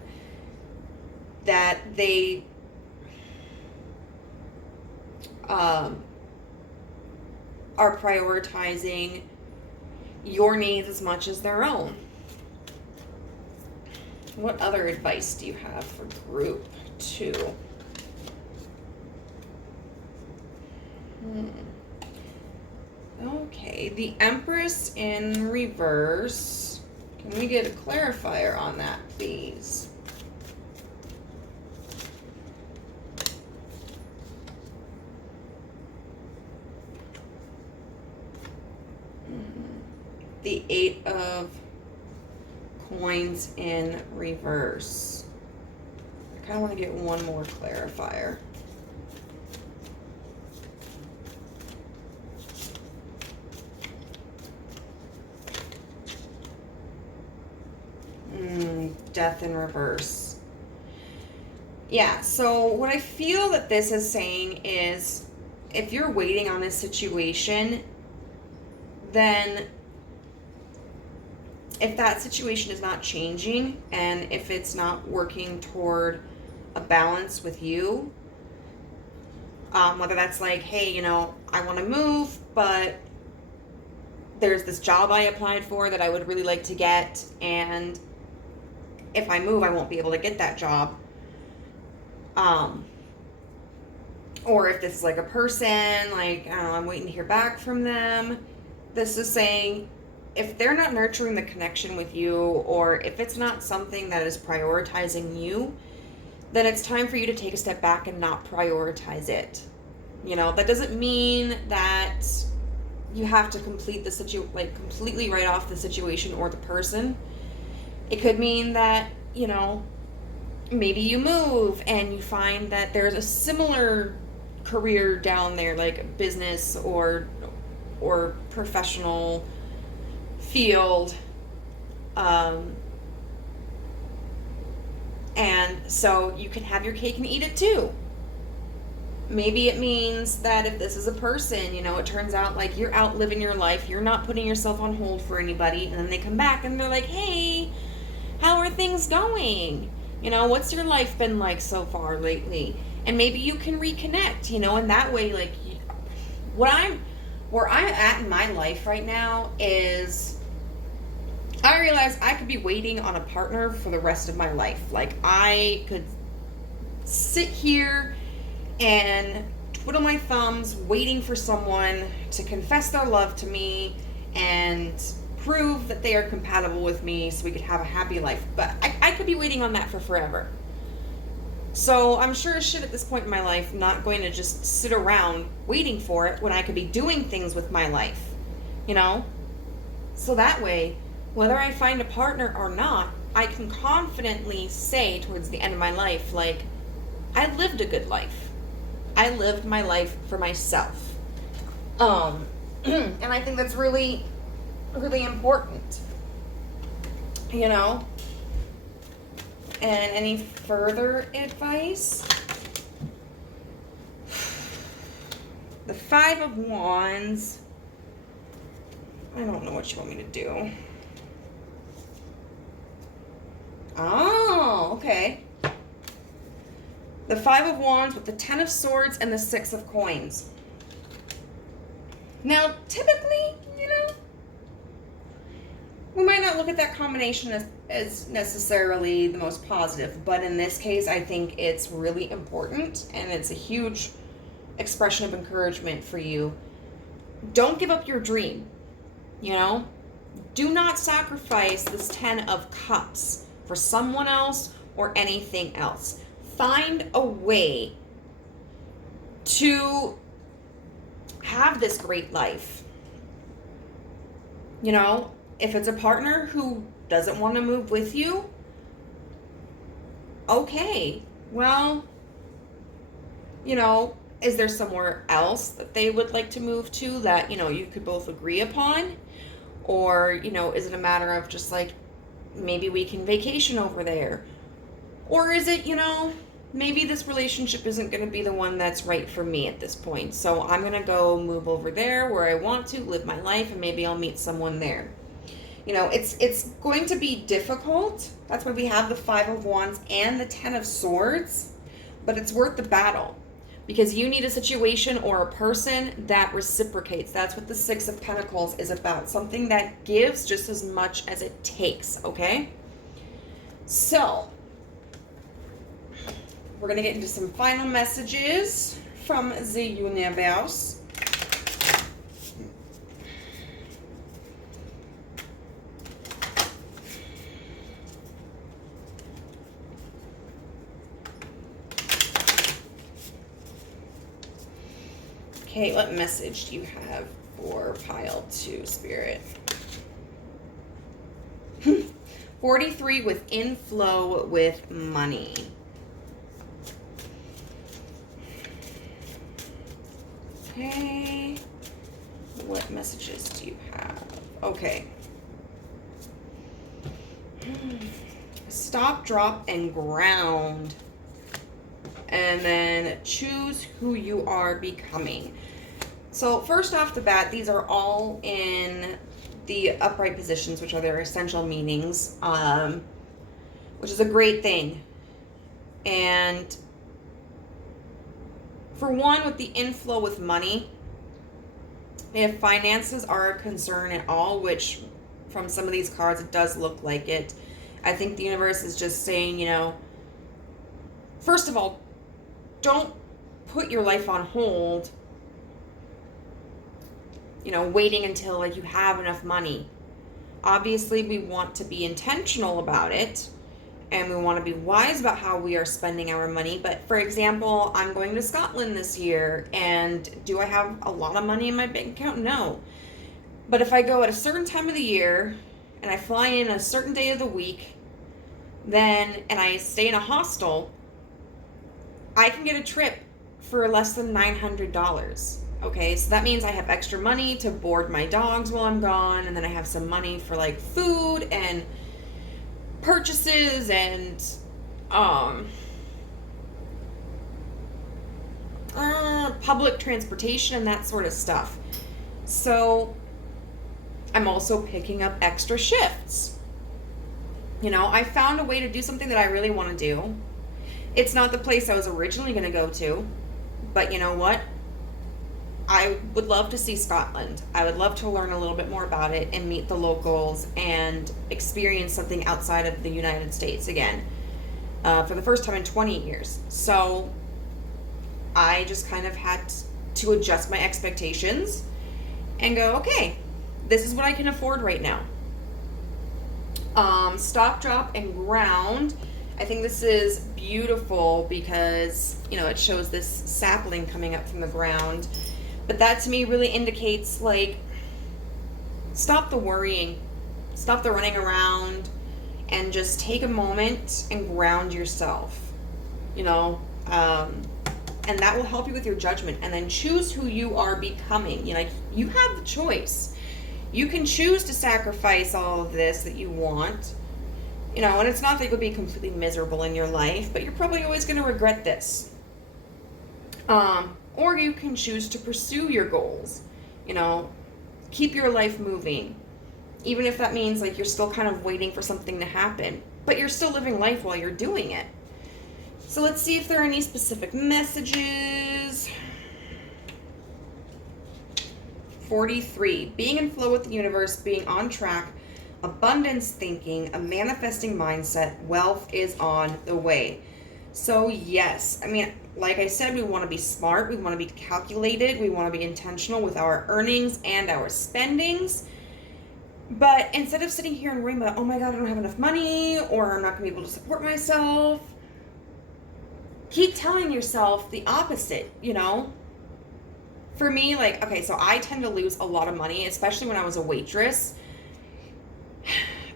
they are prioritizing your needs as much as their own? What other advice do you have for group 2? Okay, the Empress in reverse. Can we get a clarifier on that, please? The 8 of Coins in reverse. I kind of want to get one more clarifier. Death in reverse. Yeah, so what I feel that this is saying is if you're waiting on this situation, then if that situation is not changing and if it's not working toward a balance with you, whether that's like, hey, you know, I want to move, but there's this job I applied for that I would really like to get, and if I move, I won't be able to get that job. Or if this is like a person, like, I don't know, I'm waiting to hear back from them. This is saying if they're not nurturing the connection with you, or if it's not something that is prioritizing you, then it's time for you to take a step back and not prioritize it. You know, that doesn't mean that you have to completely write off the situation or the person. It could mean that, you know, maybe you move and you find that there's a similar career down there, like business or professional field, and so you can have your cake and eat it too. Maybe it means that if this is a person, you know, it turns out like you're out living your life, you're not putting yourself on hold for anybody, and then they come back and they're like, hey, how are things going? You know, what's your life been like so far lately? And maybe you can reconnect, you know, and that way, like, where I'm at in my life right now is I realize I could be waiting on a partner for the rest of my life. Like, I could sit here and twiddle my thumbs waiting for someone to confess their love to me and prove that they are compatible with me so we could have a happy life. But I could be waiting on that for forever. So I'm sure as shit at this point in my life not going to just sit around waiting for it when I could be doing things with my life, you know? So that way, whether I find a partner or not, I can confidently say towards the end of my life, like, I lived a good life. I lived my life for myself. And I think that's really, really important, you know? And any further advice? The Five of Wands. I don't know what you want me to do. Oh, okay. The Five of Wands with the Ten of Swords and the Six of Coins. Now, typically, you know, we might not look at that combination as necessarily the most positive, but in this case, I think it's really important, and it's a huge expression of encouragement for you. Don't give up your dream, you know? Do not sacrifice this Ten of Cups for someone else or anything else. Find a way to have this great life. You know, if it's a partner who doesn't want to move with you, okay, well, you know, is there somewhere else that they would like to move to that, you know, you could both agree upon? Or, you know, is it a matter of just like, maybe we can vacation over there? Or is it, you know, maybe this relationship isn't going to be the one that's right for me at this point, so I'm going to go move over there where I want to live my life, and maybe I'll meet someone there. You know, it's going to be difficult. That's why we have the Five of Wands and the Ten of Swords, but it's worth the battle because you need a situation or a person that reciprocates. That's what the Six of Pentacles is about, something that gives just as much as it takes, okay? So, we're going to get into some final messages from the universe. Okay, what message do you have for pile 2, Spirit? 43 with inflow with money. Okay. What messages do you have? Okay. stop, drop, and ground. And then choose who you are becoming. So first off the bat, these are all in the upright positions, which are their essential meanings, which is a great thing. And for one, with the inflow with money, if finances are a concern at all, which from some of these cards, it does look like it, I think the universe is just saying, first of all, don't put your life on hold, waiting until like you have enough money. Obviously, we want to be intentional about it, and we want to be wise about how we are spending our money. But for example, I'm going to Scotland this year, and do I have a lot of money in my bank account? No. But if I go at a certain time of the year, and I fly in a certain day of the week, and I stay in a hostel, I can get a trip for less than $900. Okay, so that means I have extra money to board my dogs while I'm gone, and then I have some money for like food and purchases and public transportation and that sort of stuff. So I'm also picking up extra shifts. I found a way to do something that I really want to do. It's not the place I was originally going to go to, but you know what? I would love to see Scotland. I would love to learn a little bit more about it and meet the locals and experience something outside of the United States again, for the first time in 20 years. So I just kind of had to adjust my expectations and go, okay, this is what I can afford right now. Stop, drop, and ground. I think this is beautiful because, it shows this sapling coming up from the ground. But that to me really indicates like, stop the worrying, stop the running around, and just take a moment and ground yourself, and that will help you with your judgment. And then choose who you are becoming. You have the choice. You can choose to sacrifice all of this that you want, and it's not that you'll be completely miserable in your life, but you're probably always going to regret this. Or you can choose to pursue your goals, keep your life moving, even if that means like you're still kind of waiting for something to happen, but you're still living life while you're doing it. So let's see if there are any specific messages. 43, being in flow with the universe, being on track, abundance thinking, a manifesting mindset, wealth is on the way. So yes, like I said, we want to be smart, we want to be calculated, we want to be intentional with our earnings and our spendings. But instead of sitting here and worrying about, oh my God, I don't have enough money, or I'm not going to be able to support myself, keep telling yourself the opposite, For me, so I tend to lose a lot of money, especially when I was a waitress.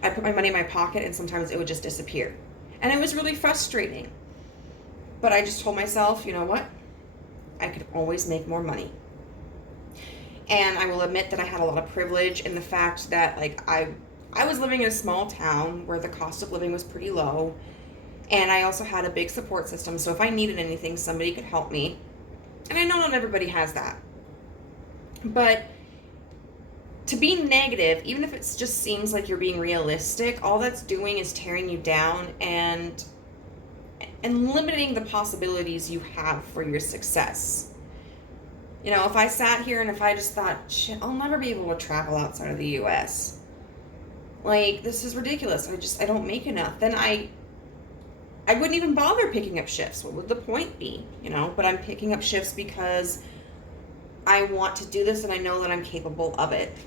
I put my money in my pocket and sometimes it would just disappear. And it was really frustrating. But I just told myself, you know what? I could always make more money. And I will admit that I had a lot of privilege in the fact that I was living in a small town where the cost of living was pretty low. And I also had a big support system. So if I needed anything, somebody could help me. And I know not everybody has that. But to be negative, even if it just seems like you're being realistic, all that's doing is tearing you down and limiting the possibilities you have for your success. If I sat here and if I just thought, shit, I'll never be able to travel outside of the US. This is ridiculous. I don't make enough. Then I wouldn't even bother picking up shifts. What would the point be? But I'm picking up shifts because I want to do this and I know that I'm capable of it.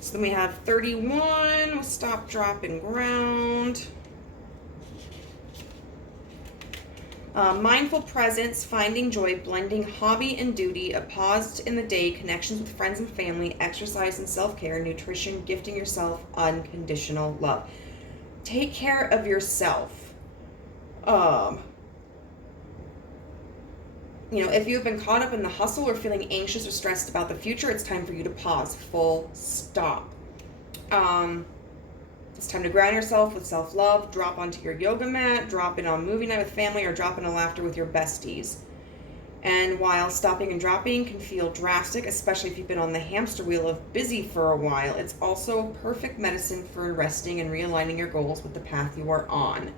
So then we have 31 with stop, drop, and ground. Mindful presence, finding joy, blending hobby and duty, a pause in the day, connections with friends and family, exercise and self-care, nutrition, gifting yourself, unconditional love. Take care of yourself. If you've been caught up in the hustle or feeling anxious or stressed about the future, it's time for you to pause. Full stop. It's time to ground yourself with self-love. Drop onto your yoga mat, drop in on movie night with family, or drop in a laughter with your besties. And while stopping and dropping can feel drastic, especially if you've been on the hamster wheel of busy for a while, it's also perfect medicine for resting and realigning your goals with the path you are on.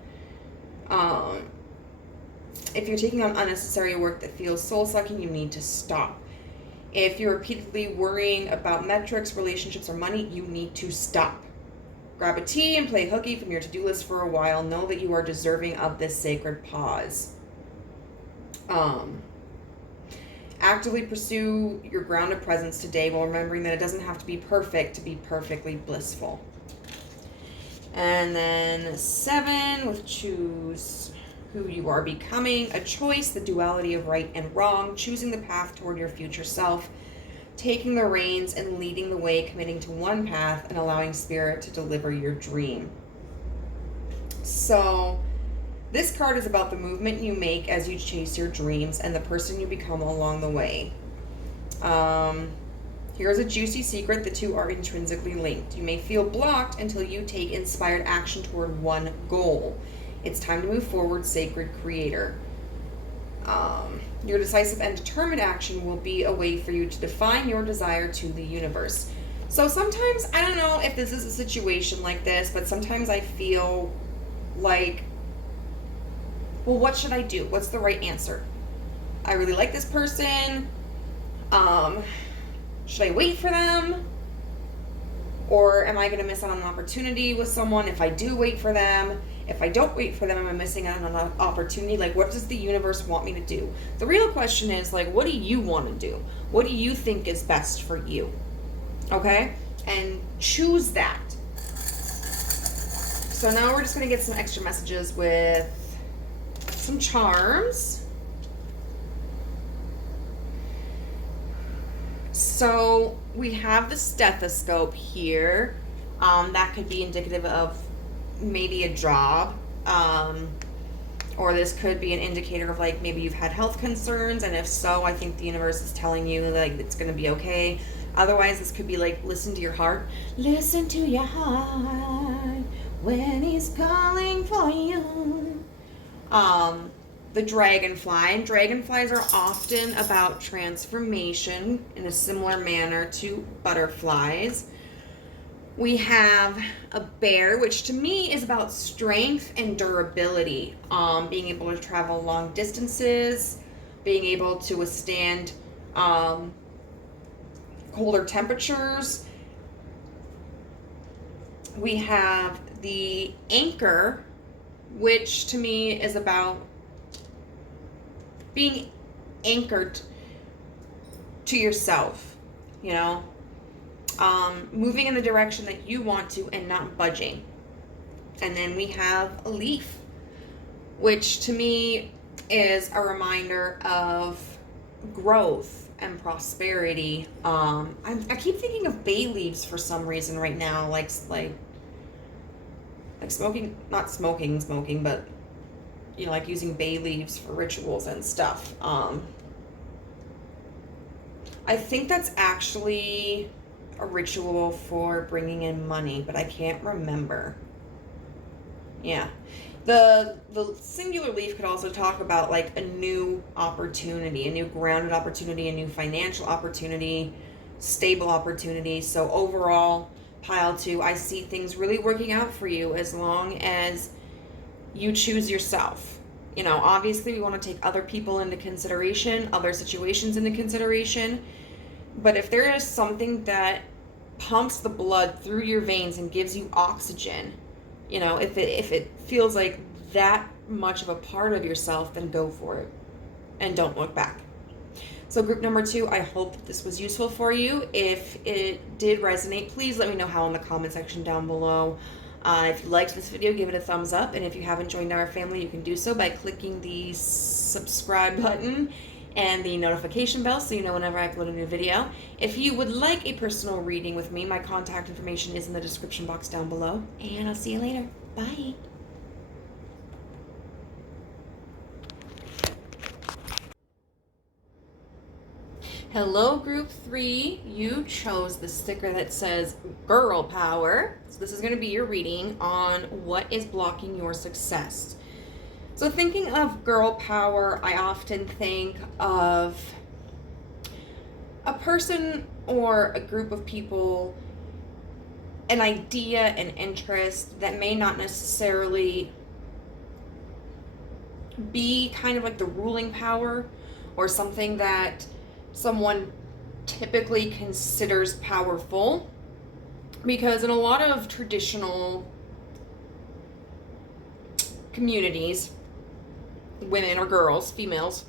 If you're taking on unnecessary work that feels soul-sucking, you need to stop. If you're repeatedly worrying about metrics, relationships, or money, you need to stop. Grab a tea and play hooky from your to-do list for a while. Know that you are deserving of this sacred pause. Actively pursue your grounded presence today while remembering that it doesn't have to be perfect to be perfectly blissful. And then 7 with choose who you are becoming. A choice, the duality of right and wrong. Choosing the path toward your future self. Taking the reins and leading the way, committing to one path and allowing spirit to deliver your dream. So this card is about the movement you make as you chase your dreams and the person you become along the way. Here's a juicy secret. The two are intrinsically linked. You may feel blocked until you take inspired action toward one goal. It's time to move forward, sacred creator. Your decisive and determined action will be a way for you to define your desire to the universe. So sometimes, I don't know if this is a situation like this, but sometimes I feel like, well, what should I do? What's the right answer? I really like this person. Should I wait for them? Or am I going to miss out on an opportunity with someone if I do wait for them? If I don't wait for them, am I missing out on an opportunity? Like, what does the universe want me to do? The real question is, like, what do you want to do? What do you think is best for you? Okay? And choose that. So now we're just going to get some extra messages with some charms. So we have the stethoscope here. That could be indicative of maybe a job, or this could be an indicator of like maybe you've had health concerns, and if so, I think the universe is telling you like it's going to be okay. Otherwise, this could be like, listen to your heart. Listen to your heart when he's calling for you. The dragonfly, and dragonflies are often about transformation in a similar manner to butterflies. We have a bear, which to me is about strength and durability, being able to travel long distances, being able to withstand colder temperatures. We have the anchor, which to me is about being anchored to yourself, you know, moving in the direction that you want to and not budging. And then we have a leaf, which to me is a reminder of growth and prosperity. I keep thinking of bay leaves for some reason right now, like smoking, not smoking, but you know, like using bay leaves for rituals and stuff. I think that's actually a ritual for bringing in money, but I can't remember. Yeah. The singular leaf could also talk about like a new opportunity, a new grounded opportunity, a new financial opportunity, stable opportunity. So overall, pile 2, I see things really working out for you as long as you choose yourself. You know, obviously we want to take other people into consideration, other situations into consideration, but if there is something that pumps the blood through your veins and gives you oxygen, you know, if it feels like that much of a part of yourself, then go for it and don't look back. So group number 2, I hope this was useful for you. If it did resonate, please let me know how in the comment section down below. If you liked this video, give it a thumbs up. And if you haven't joined our family, you can do so by clicking the subscribe button and the notification bell so you know whenever I upload a new video. If you would like a personal reading with me, my contact information is in the description box down below. And I'll see you later. Bye. Hello, group 3. You chose the sticker that says Girl Power. So this is going to be your reading on what is blocking your success. So thinking of girl power, I often think of a person or a group of people, an idea, an interest that may not necessarily be kind of like the ruling power or something that someone typically considers powerful, because in a lot of traditional communities, women or girls, females,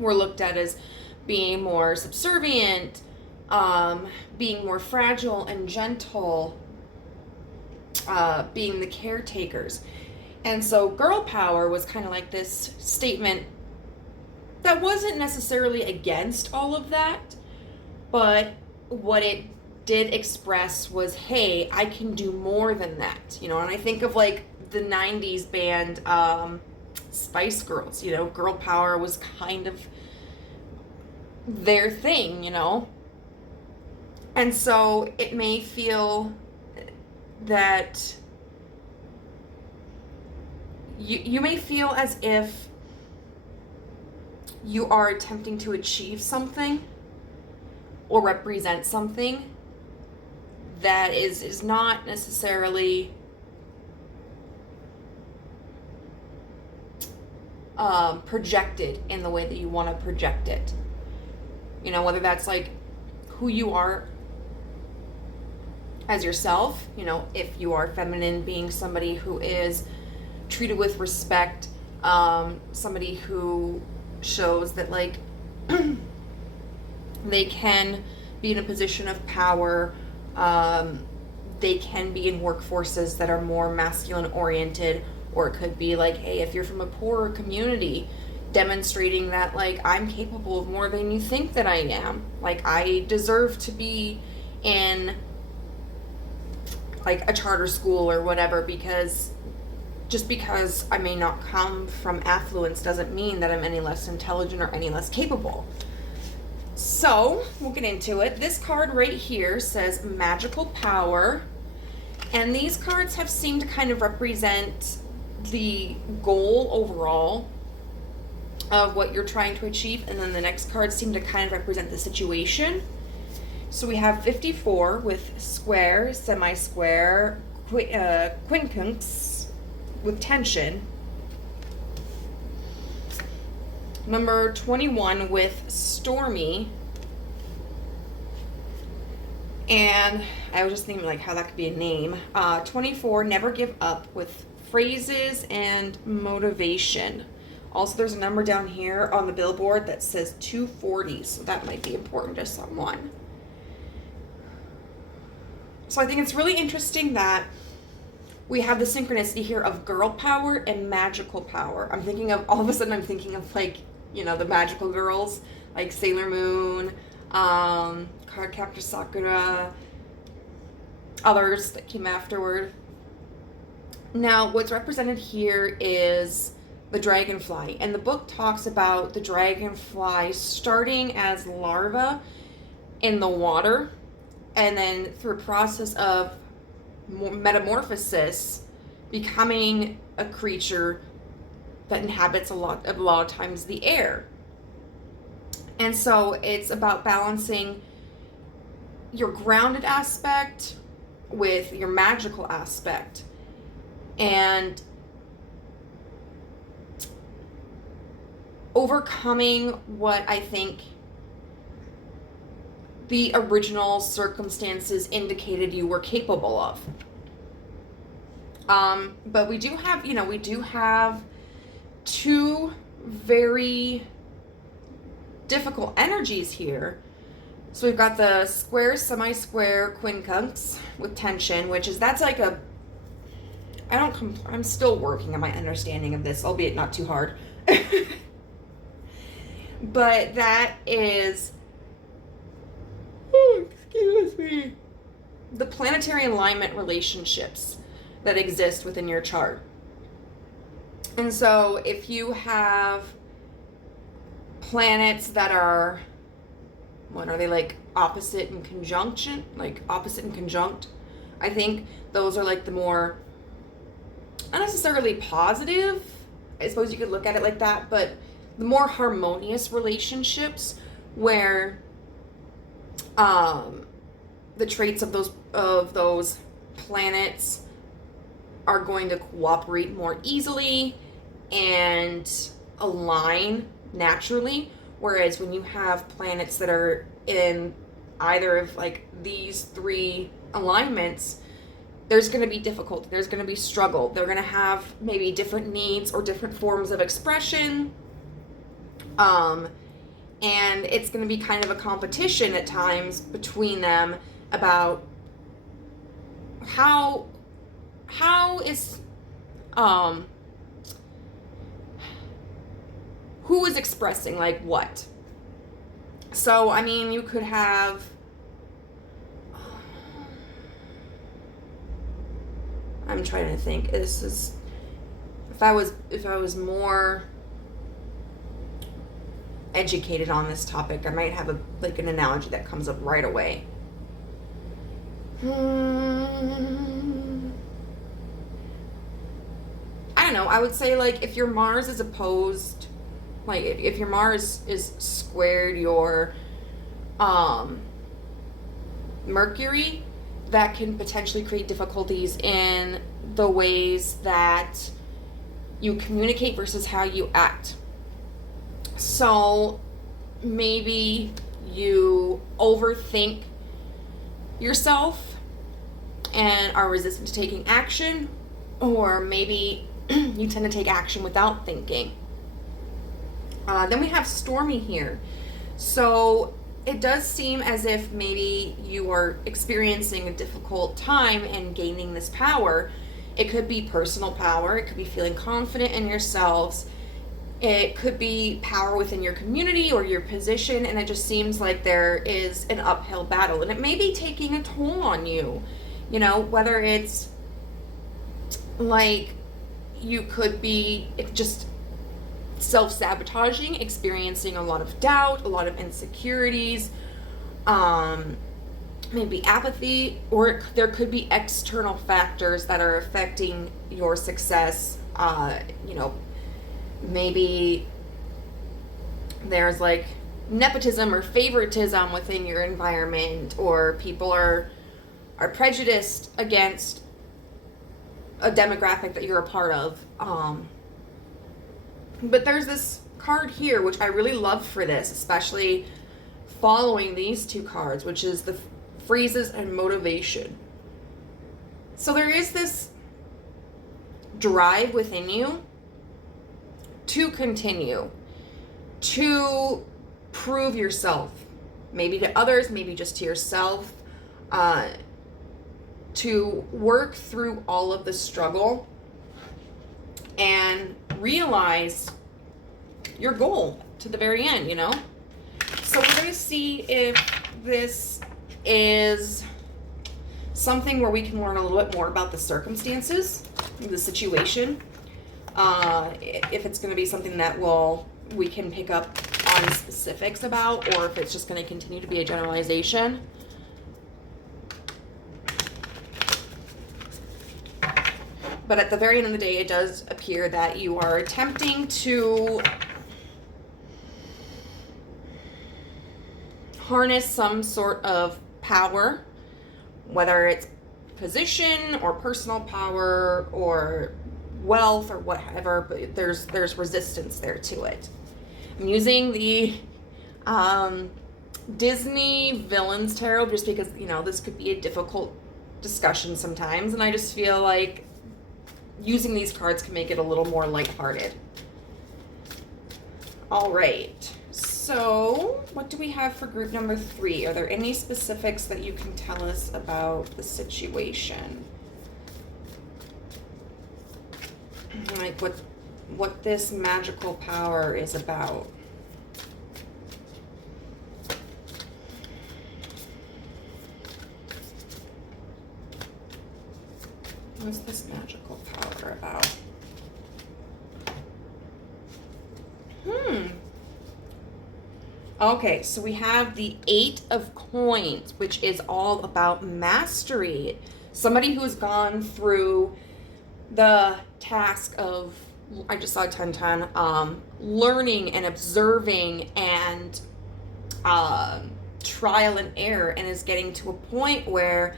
were looked at as being more subservient, being more fragile and gentle, being the caretakers. And so girl power was kind of like this statement that wasn't necessarily against all of that, but what it did express was, hey, I can do more than that, you know. And I think of like the 90s band Spice Girls, you know, girl power was kind of their thing, you know. And so it may feel that you may feel as if you are attempting to achieve something or represent something that is not necessarily projected in the way that you want to project it. You know, whether that's like who you are as yourself, you know, if you are feminine, being somebody who is treated with respect, somebody who shows that like they can be in a position of power, they can be in workforces that are more masculine oriented, or it could be like, hey, if you're from a poorer community, demonstrating that like I'm capable of more than you think that I am, like I deserve to be in like a charter school or whatever, because just because I may not come from affluence doesn't mean that I'm any less intelligent or any less capable. So we'll get into it. This card right here says magical power, and these cards have seemed to kind of represent the goal overall of what you're trying to achieve, and then the next cards seem to kind of represent the situation. So we have 54 with square, semi-square, quincunx with tension. Number 21 with stormy. And I was just thinking like how that could be a name. 24, never give up with phrases and motivation. Also, there's a number down here on the billboard that says 240, so that might be important to someone. So I think it's really interesting that we have the synchronicity here of girl power and magical power. I'm thinking of, all of a sudden I'm thinking of like, you know, the magical girls, like Sailor Moon, Cardcaptor Sakura, others that came afterward. Now, what's represented here is the dragonfly. And the book talks about the dragonfly starting as larva in the water, and then through a process of metamorphosis, becoming a creature that inhabits a lot of times the air. And so it's about balancing your grounded aspect with your magical aspect, and overcoming what I think the original circumstances indicated you were capable of. But we do have two very difficult energies here. So we've got the square, semi-square quincunx with tension, that's like a, I'm still working on my understanding of this, albeit not too hard. But that is, excuse me, the planetary alignment relationships that exist within your chart. And so if you have planets that are What are they, like opposite and conjunction? Like opposite and conjunct? I think those are like the more, not necessarily positive, I suppose you could look at it like that, but the more harmonious relationships where the traits of those planets are going to cooperate more easily and align naturally. Whereas when you have planets that are in either of like these three alignments, there's going to be difficulty, there's going to be struggle, they're going to have maybe different needs or different forms of expression, and it's going to be kind of a competition at times between them about how is who is expressing like what. So I mean, you could have I'm trying to think. This is if I was more educated on this topic, I might have an analogy that comes up right away. I don't know. I would say like if your Mars is opposed, like if your Mars is squared your Mercury, that can potentially create difficulties in the ways that you communicate versus how you act. So maybe you overthink yourself and are resistant to taking action, or maybe you tend to take action without thinking. Then we have Stormy here. So it does seem as if maybe you are experiencing a difficult time in gaining this power. It could be personal power. It could be feeling confident in yourselves. It could be power within your community or your position, and it just seems like there is an uphill battle, and it may be taking a toll on you. You know, whether it's like you could be just self-sabotaging, experiencing a lot of doubt, a lot of insecurities, maybe apathy, or there could be external factors that are affecting your success. Maybe there's like nepotism or favoritism within your environment, or people are prejudiced against a demographic that you're a part of. But there's this card here, which I really love for this, especially following these two cards, which is the freezes and motivation. So there is this drive within you to continue, to prove yourself, maybe to others, maybe just to yourself, to work through all of the struggle and realize your goal to the very end, you know? So we're going to see if this is something where we can learn a little bit more about the circumstances, the situation. If it's going to be something that we can pick up on specifics about, or if it's just going to continue to be a generalization. But at the very end of the day, it does appear that you are attempting to harness some sort of power, whether it's position or personal power or wealth or whatever, but there's resistance there to it. I'm using the Disney Villains Tarot just because, you know, this could be a difficult discussion sometimes, and I just feel like using these cards can make it a little more lighthearted. All right, so what do we have for group number 3? Are there any specifics that you can tell us about the situation? Like what this magical power is about? What's this magical power about? Okay, so we have the Eight of Coins, which is all about mastery. Somebody who has gone through the task of, I just saw 1010, learning and observing and trial and error, and is getting to a point where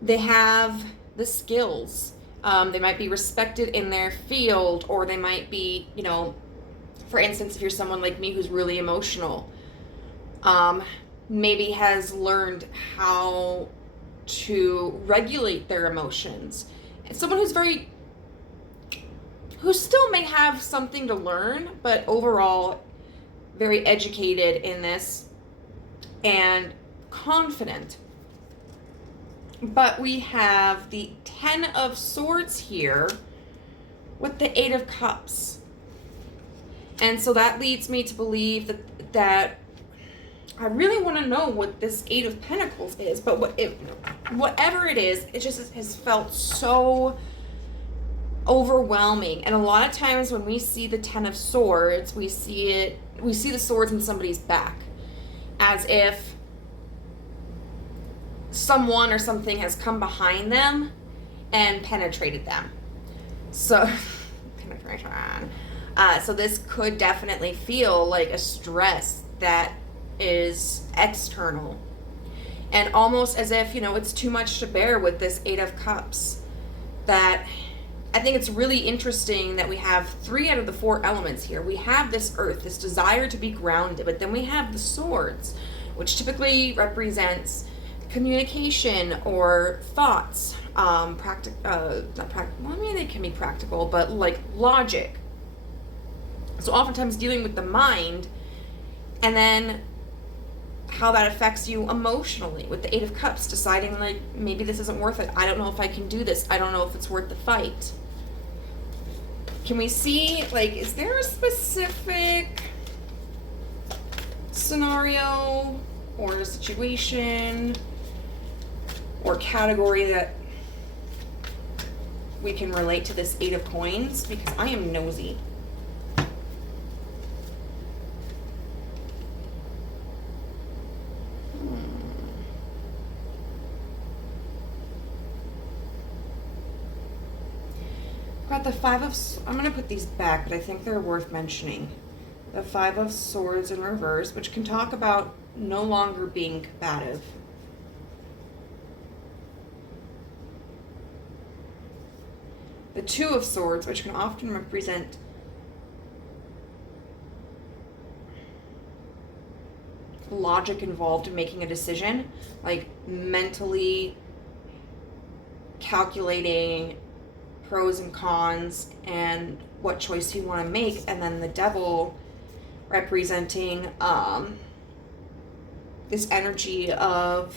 they have the skills. They might be respected in their field, or they might be, for instance, if you're someone like me who's really emotional, maybe has learned how to regulate their emotions. And someone who still may have something to learn, but overall very educated in this and confident. But we have the Ten of Swords here with the Eight of Cups. And so that leads me to believe that I really want to know what this Eight of Pentacles is, but whatever it is, it just has felt so overwhelming. And a lot of times when we see the Ten of Swords, we see the swords in somebody's back, as if someone or something has come behind them and penetrated them. So penetration. So this could definitely feel like a stress that is external, and almost as if, it's too much to bear with this Eight of Cups. That I think it's really interesting that we have 3 out of the 4 elements here. We have this earth, this desire to be grounded, but then we have the swords, which typically represents communication or thoughts, not practical, well, I mean, they can be practical, but like logic. So oftentimes dealing with the mind, and then how that affects you emotionally with the Eight of Cups, deciding like, maybe this isn't worth it. I don't know if I can do this. I don't know if it's worth the fight. Can we see, like, is there a specific scenario or a situation or category that we can relate to this Eight of Coins? Because I am nosy. Got the I'm going to put these back, but I think they're worth mentioning. The Five of Swords in reverse, which can talk about no longer being combative. The Two of Swords, which can often represent logic involved in making a decision, like mentally calculating pros and cons and what choice you want to make. And then the Devil representing this energy of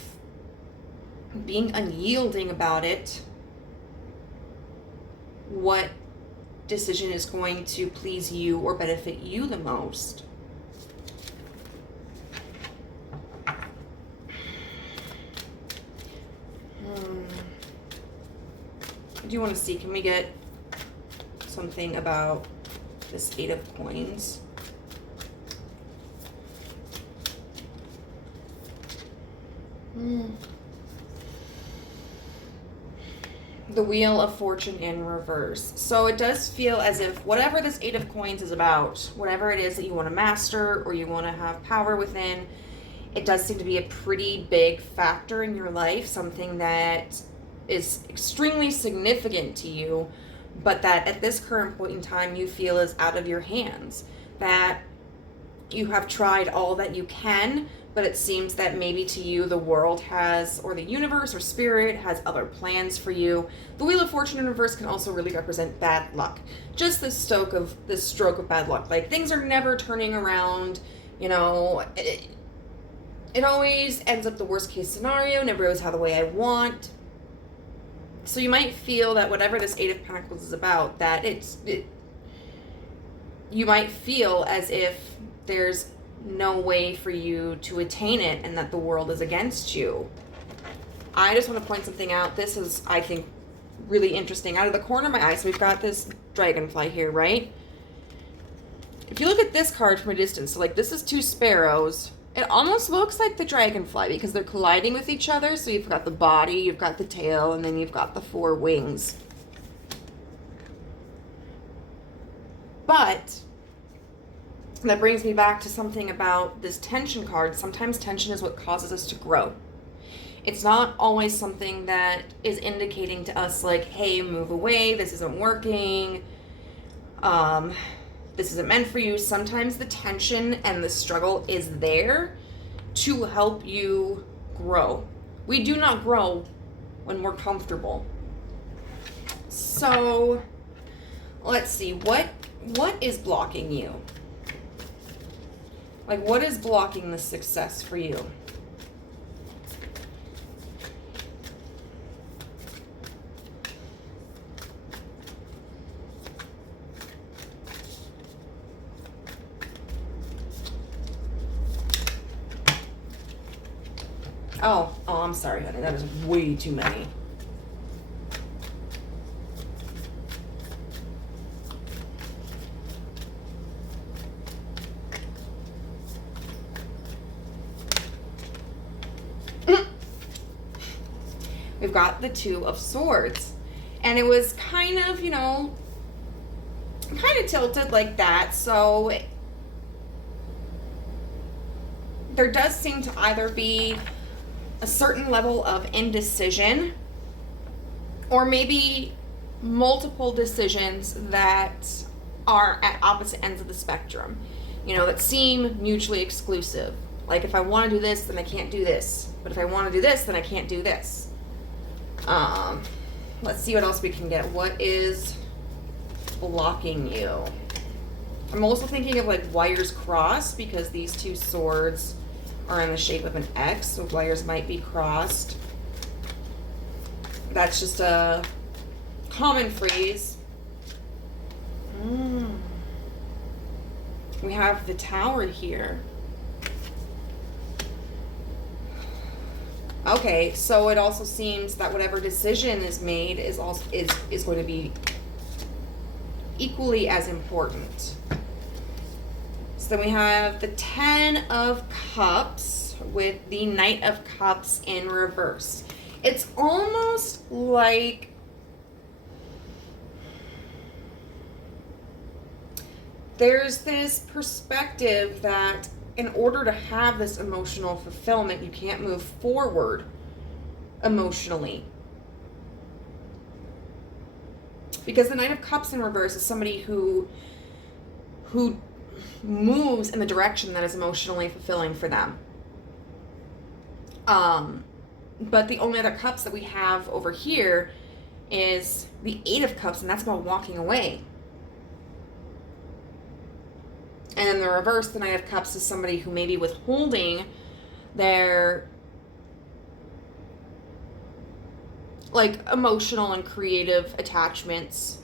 being unyielding about it. What decision is going to please you or benefit you the most? I do want to see, can we get something about this Eight of Coins? The Wheel of Fortune in reverse. So it does feel as if whatever this Eight of Coins is about, whatever it is that you want to master or you want to have power within, it does seem to be a pretty big factor in your life, something that is extremely significant to you, but that at this current point in time you feel is out of your hands. That you have tried all that you can, but it seems that maybe to you the world has, or the universe or spirit has other plans for you. The Wheel of Fortune in reverse can also really represent bad luck. Just this stroke of bad luck. Like, things are never turning around, it always ends up the worst case scenario, never goes how the way I want. So you might feel that whatever this Eight of Pentacles is about, that you might feel as if there's no way for you to attain it and that the world is against you. I just want to point something out. This is, I think, really interesting. Out of the corner of my eye, so we've got this dragonfly here, right? if you look at this card from a distance, so like this is two sparrows, it almost looks like the dragonfly because they're colliding with each other. So you've got the body, you've got the tail, and then you've got the four wings. But that brings me back to something about this tension card. Sometimes tension is what causes us to grow. It's not always something that is indicating to us like, hey, move away, this isn't working, this isn't meant for you. Sometimes the tension and the struggle is there to help you grow. We do not grow when we're comfortable. So let's see, what is blocking you? Like, what is blocking the success for you? Oh, I'm sorry, honey. That is way too many. We've got the Two of Swords. And it was kind of, you know, kind of tilted like that. So there does seem to either be a certain level of indecision or maybe multiple decisions that are at opposite ends of the spectrum, you know, that seem mutually exclusive. Like, if I want to do this, then I can't do this. But if I want to do this, then I can't do this. Let's see what else we can get. What is blocking you? I'm also thinking of like wires crossed because these two swords are in the shape of an X, so wires might be crossed. That's just a common phrase. We have the Tower here. Okay, so it also seems that whatever decision is made is also is going to be equally as important. So then we have the Ten of Cups with the Knight of Cups in reverse. It's almost like there's this perspective that in order to have this emotional fulfillment, you can't move forward emotionally. Because the Knight of Cups in reverse is somebody who moves in the direction that is emotionally fulfilling for them. But the only other cups that we have over here is the Eight of Cups, and that's about walking away. And in the reverse, the Knight of Cups is somebody who may be withholding their like emotional and creative attachments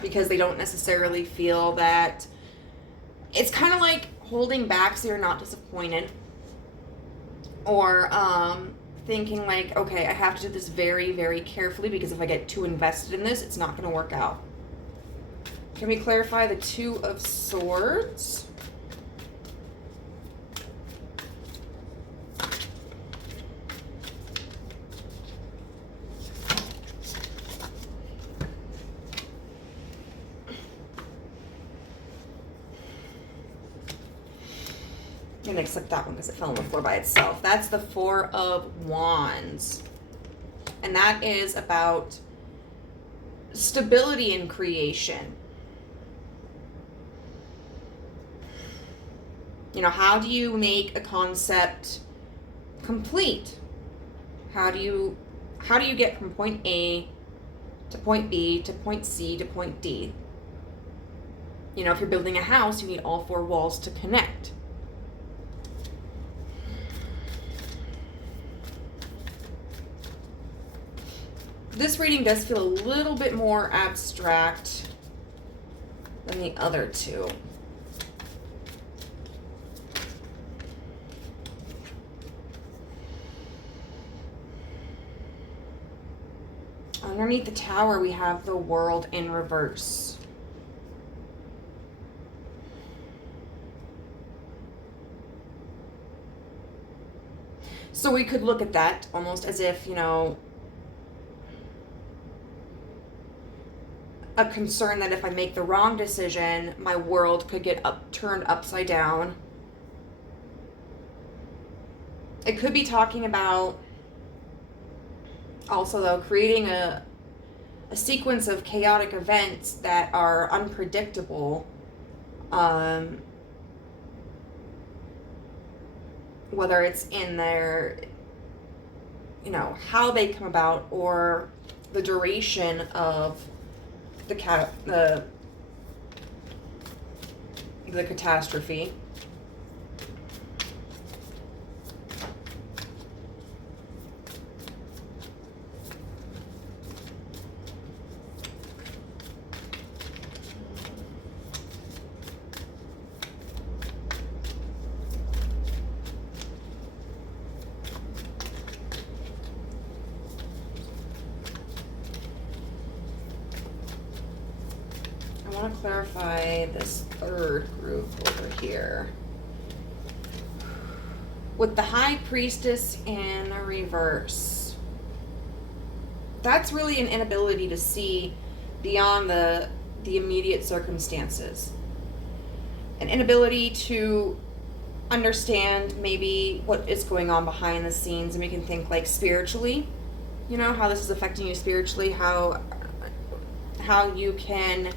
because they don't necessarily feel that it's kind of like holding back so you're not disappointed, or thinking like, okay, I have to do this very, very carefully because if I get too invested in this, it's not going to work out. Can we clarify the Two of Swords? I'm going to accept that one because it fell on the floor by itself. That's the Four of Wands. And that is about stability and creation. You know, how do you make a concept complete? How do you get from point A to point B to point C to point D? You know, if you're building a house, you need all four walls to connect. This reading does feel a little bit more abstract than the other two. Underneath the Tower, we have the World in reverse. So we could look at that almost as if, a concern that if I make the wrong decision, my world could get turned upside down. It could be talking about also, though, creating a sequence of chaotic events that are unpredictable, whether it's in their, how they come about or the duration of the catastrophe. I want to clarify this third group over here. With the High Priestess in reverse, that's really an inability to see beyond the immediate circumstances. An inability to understand maybe what is going on behind the scenes, and we can think like spiritually, how this is affecting you spiritually, how you can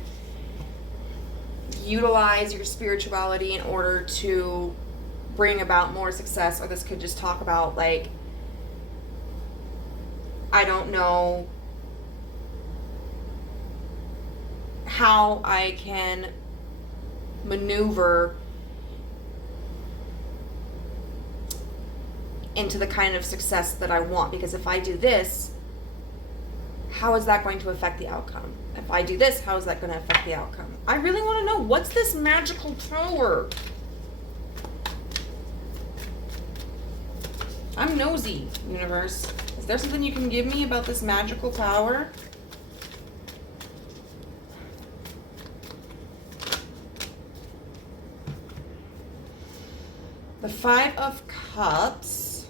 utilize your spirituality in order to bring about more success. Or this could just talk about, like, I don't know how I can maneuver into the kind of success that I want, because if I do this, how is that going to affect the outcome? If I do this, how is that going to affect the outcome? I really want to know, what's this magical power? I'm nosy, universe. Is there something you can give me about this magical power? The Five of Cups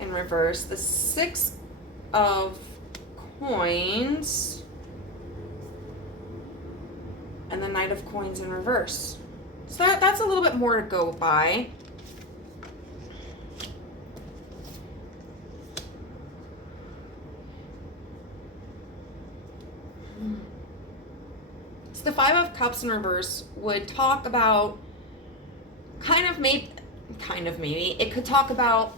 in reverse. The Six of Coins. And the Knight of Coins in reverse. So that's a little bit more to go by. So the Five of Cups in reverse would talk about maybe, it could talk about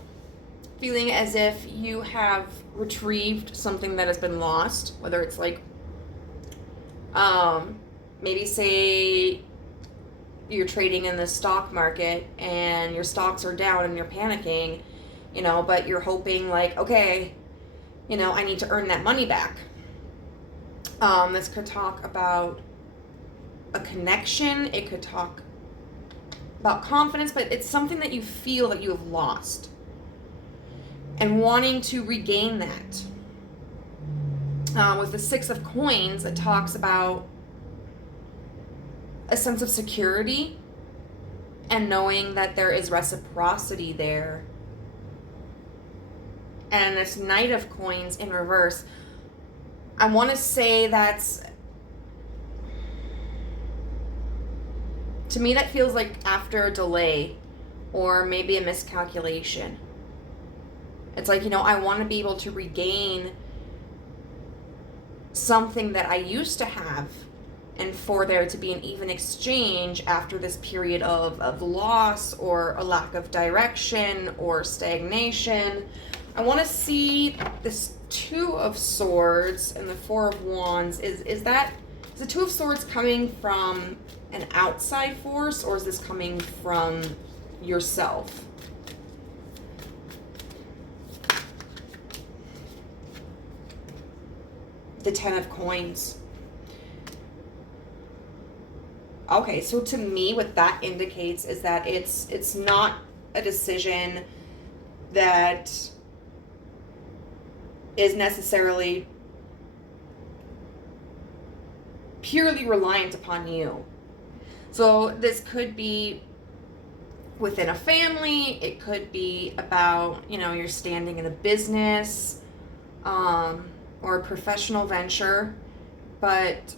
feeling as if you have retrieved something that has been lost, whether it's like, maybe say you're trading in the stock market and your stocks are down and you're panicking, but you're hoping like, okay, I need to earn that money back. This could talk about a connection. It could talk about confidence, but it's something that you feel that you have lost and wanting to regain that. With the Six of Coins, it talks about a sense of security and knowing that there is reciprocity there. And this Knight of Coins in reverse, I want to say that's, to me, that feels like after a delay or maybe a miscalculation. It's like, I want to be able to regain something that I used to have, and for there to be an even exchange after this period of loss or a lack of direction or stagnation. I want to see this Two of Swords and the Four of Wands. Is the Two of Swords coming from an outside force, or is this coming from yourself? The Ten of Coins. Okay, so to me, what that indicates is that it's not a decision that is necessarily purely reliant upon you. So this could be within a family. It could be about, you know, you're standing in a business or a professional venture, but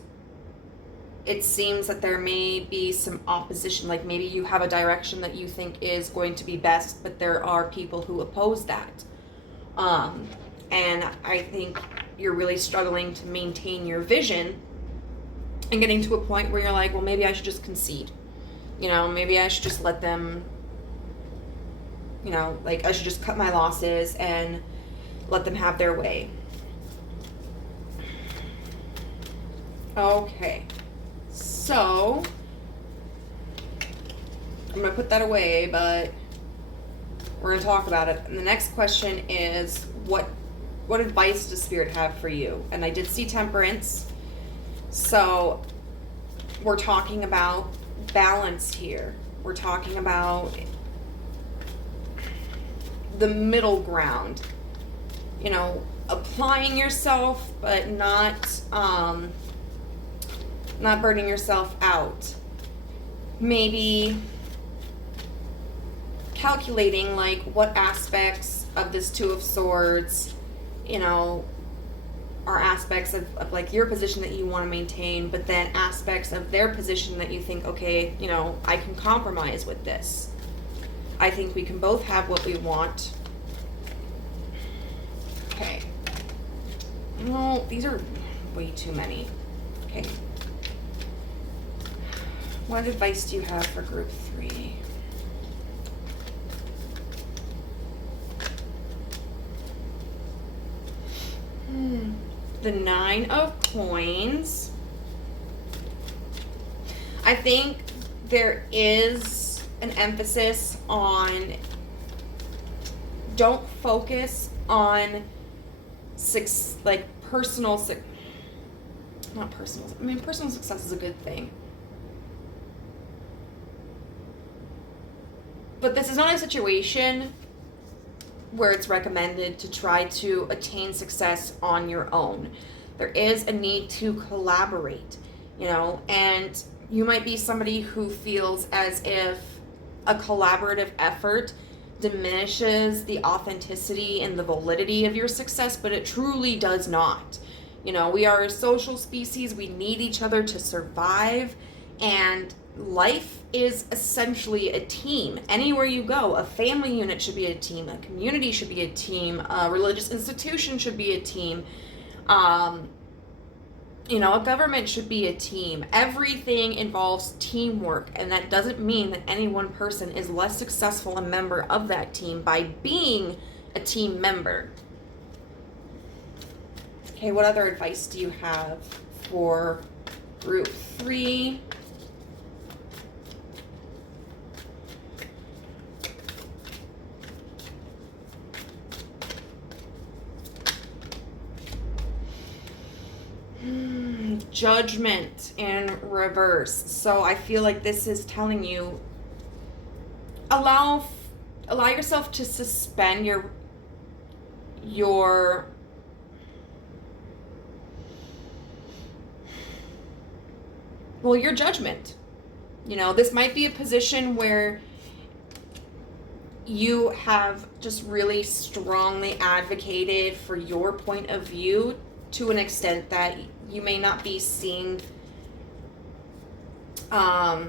it seems that there may be some opposition. Like maybe you have a direction that you think is going to be best, but there are people who oppose that. And I think you're really struggling to maintain your vision and getting to a point where you're like, well, maybe I should just concede. You know, maybe I should just let them, you know, like I should just cut my losses and let them have their way. Okay. So, I'm going to put that away, but we're going to talk about it. And the next question is, what advice does Spirit have for you? And I did see Temperance. So, we're talking about balance here. We're talking about the middle ground. You know, applying yourself, but not burning yourself out. Maybe calculating like what aspects of this Two of Swords, you know, are aspects of like your position that you want to maintain, but then aspects of their position that you think, okay, you know, I can compromise with this. I think we can both have what we want. Okay. No, these are way too many. Okay. What advice do you have for group 3? The 9 of Coins. I think there is an emphasis on don't focus on personal success is a good thing. But this is not a situation where it's recommended to try to attain success on your own. There is a need to collaborate, you know, and you might be somebody who feels as if a collaborative effort diminishes the authenticity and the validity of your success, but it truly does not. You know, we are a social species. We need each other to survive, and life is essentially a team. Anywhere you go, a family unit should be a team, a community should be a team, a religious institution should be a team, you know, a government should be a team. Everything involves teamwork, and that doesn't mean that any one person is less successful a member of that team by being a team member. Okay, what other advice do you have for group 3? Judgment in reverse. So I feel like this is telling you allow yourself to suspend your judgment. You know, this might be a position where you have just really strongly advocated for your point of view to an extent that you may not be seeing how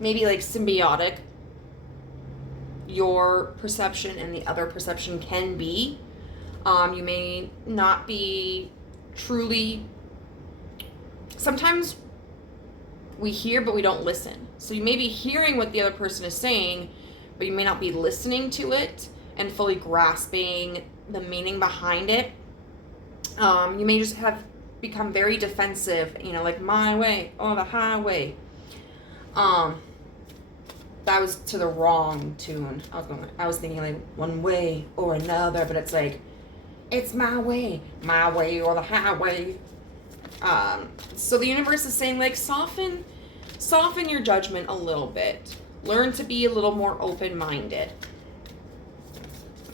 maybe like symbiotic your perception and the other perception can be. You may not be truly, sometimes we hear but we don't listen. So you may be hearing what the other person is saying, but you may not be listening to it and fully grasping the meaning behind it. You may just have become very defensive, you know, like my way or the highway. That was to the wrong tune. I was thinking like one way or another, but it's like, it's my way or the highway. So the universe is saying like soften your judgment a little bit. Learn to be a little more open-minded.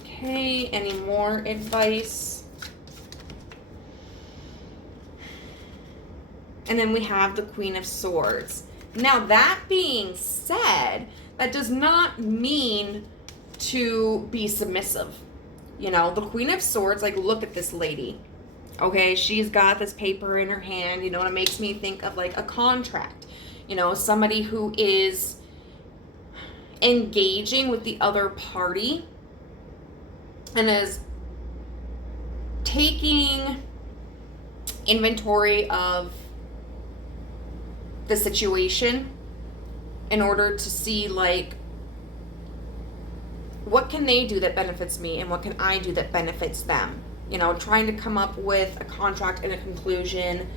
Okay, any more advice? And then we have the Queen of Swords. Now, that being said, that does not mean to be submissive. You know, the Queen of Swords, like, look at this lady. Okay, she's got this paper in her hand, you know, and it makes me think of, like, a contract. You know, somebody who is engaging with the other party and is taking inventory of the situation in order to see, like, what can they do that benefits me and what can I do that benefits them. You know, trying to come up with a contract and a conclusion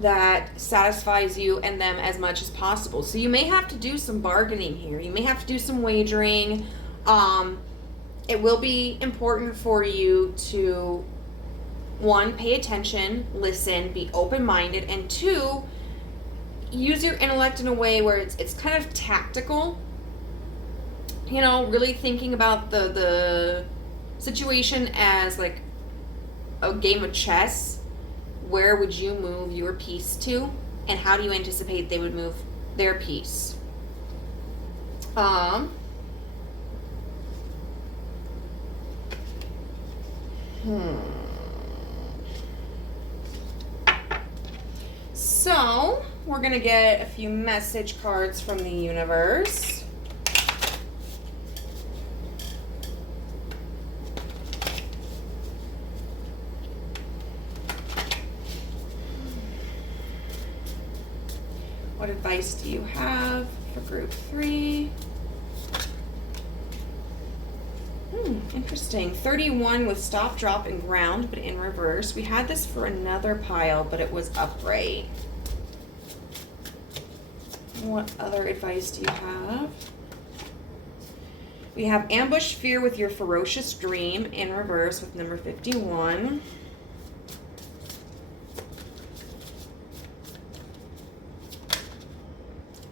that satisfies you and them as much as possible. So you may have to do some bargaining here. You may have to do some wagering. It will be important for you to, one, pay attention, listen, be open-minded, and two, use your intellect in a way where it's kind of tactical. You know, really thinking about the situation as like a game of chess. Where would you move your piece to, and how do you anticipate they would move their piece? So, we're going to get a few message cards from the universe. What advice do you have for group 3? Interesting. 31 with stop, drop, and ground, but in reverse. We had this for another pile, but it was upright. What other advice do you have? We have ambush fear with your ferocious dream in reverse with number 51.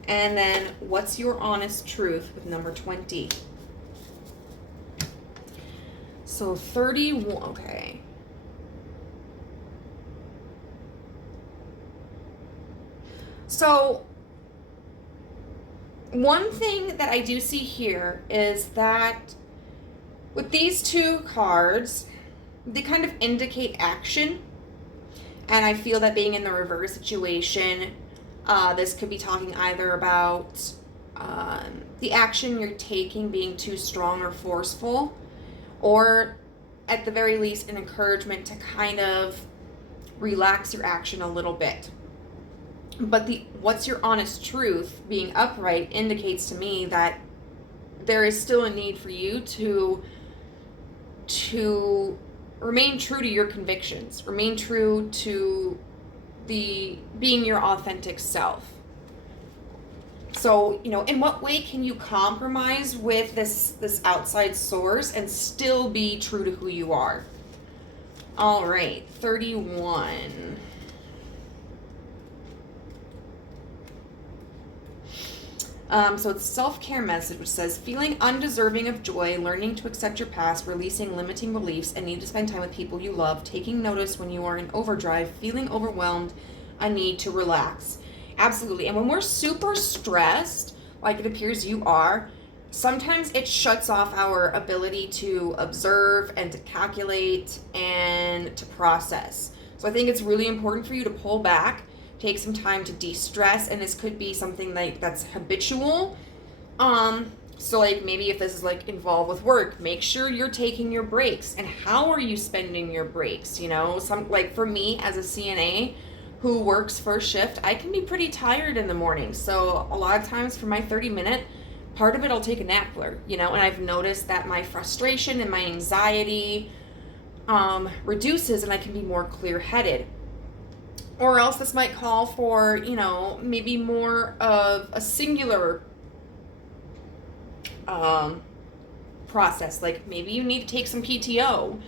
And then what's your honest truth with number 20? So 31, okay. So one thing that I do see here is that with these two cards, they kind of indicate action. And I feel that being in the reverse situation, this could be talking either about the action you're taking being too strong or forceful, or at the very least an encouragement to kind of relax your action a little bit. But the what's your honest truth being upright indicates to me that there is still a need for you to remain true to your convictions, remain true to the being your authentic self. So, you know, in what way can you compromise with this outside source and still be true to who you are? All right, 31. So it's self-care message, which says, feeling undeserving of joy, learning to accept your past, releasing limiting beliefs, and need to spend time with people you love, taking notice when you are in overdrive, feeling overwhelmed, a need to relax. Absolutely. And when we're super stressed, like it appears you are, sometimes it shuts off our ability to observe and to calculate and to process. So I think it's really important for you to pull back, take some time to de-stress, and this could be something that's habitual. So like maybe if this is like involved with work, make sure you're taking your breaks. And how are you spending your breaks? You know, some like for me as a CNA who works first shift, I can be pretty tired in the morning. So a lot of times for my 30-minute, part of it I'll take a nap, you know, and I've noticed that my frustration and my anxiety reduces and I can be more clear-headed. Or else this might call for, you know, maybe more of a singular process. Like maybe you need to take some PTO,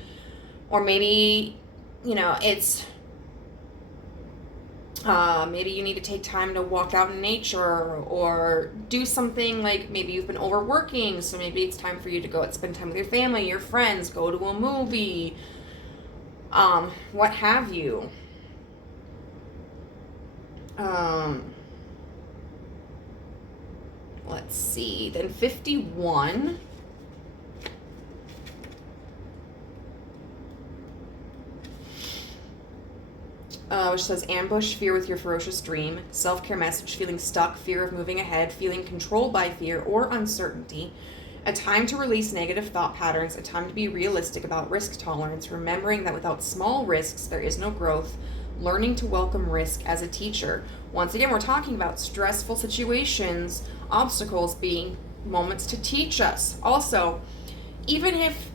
or maybe, you know, it's maybe you need to take time to walk out in nature or do something. Like maybe you've been overworking, so maybe it's time for you to go and spend time with your family, your friends, go to a movie, what have you. Let's see. Then 51. Which says ambush, fear with your ferocious dream, self-care message, feeling stuck, fear of moving ahead, feeling controlled by fear or uncertainty, a time to release negative thought patterns, a time to be realistic about risk tolerance, remembering that without small risks, there is no growth, learning to welcome risk as a teacher. Once again, we're talking about stressful situations, obstacles being moments to teach us. Also, even if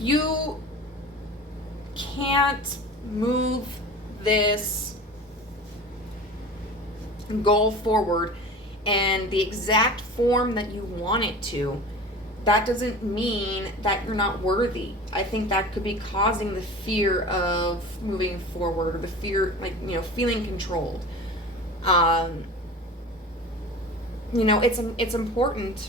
you can't move this goal forward in the exact form that you want it to, that doesn't mean that you're not worthy. I think that could be causing the fear of moving forward, or the fear, feeling controlled. It's important,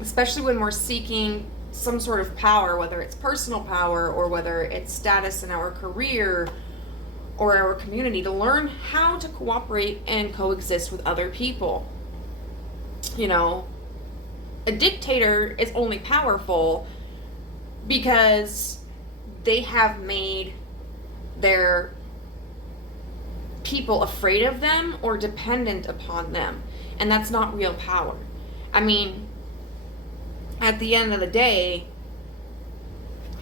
especially when we're seeking some sort of power, whether it's personal power or whether it's status in our career or our community, to learn how to cooperate and coexist with other people. A dictator is only powerful because they have made their people afraid of them or dependent upon them. And that's not real power. I mean, at the end of the day,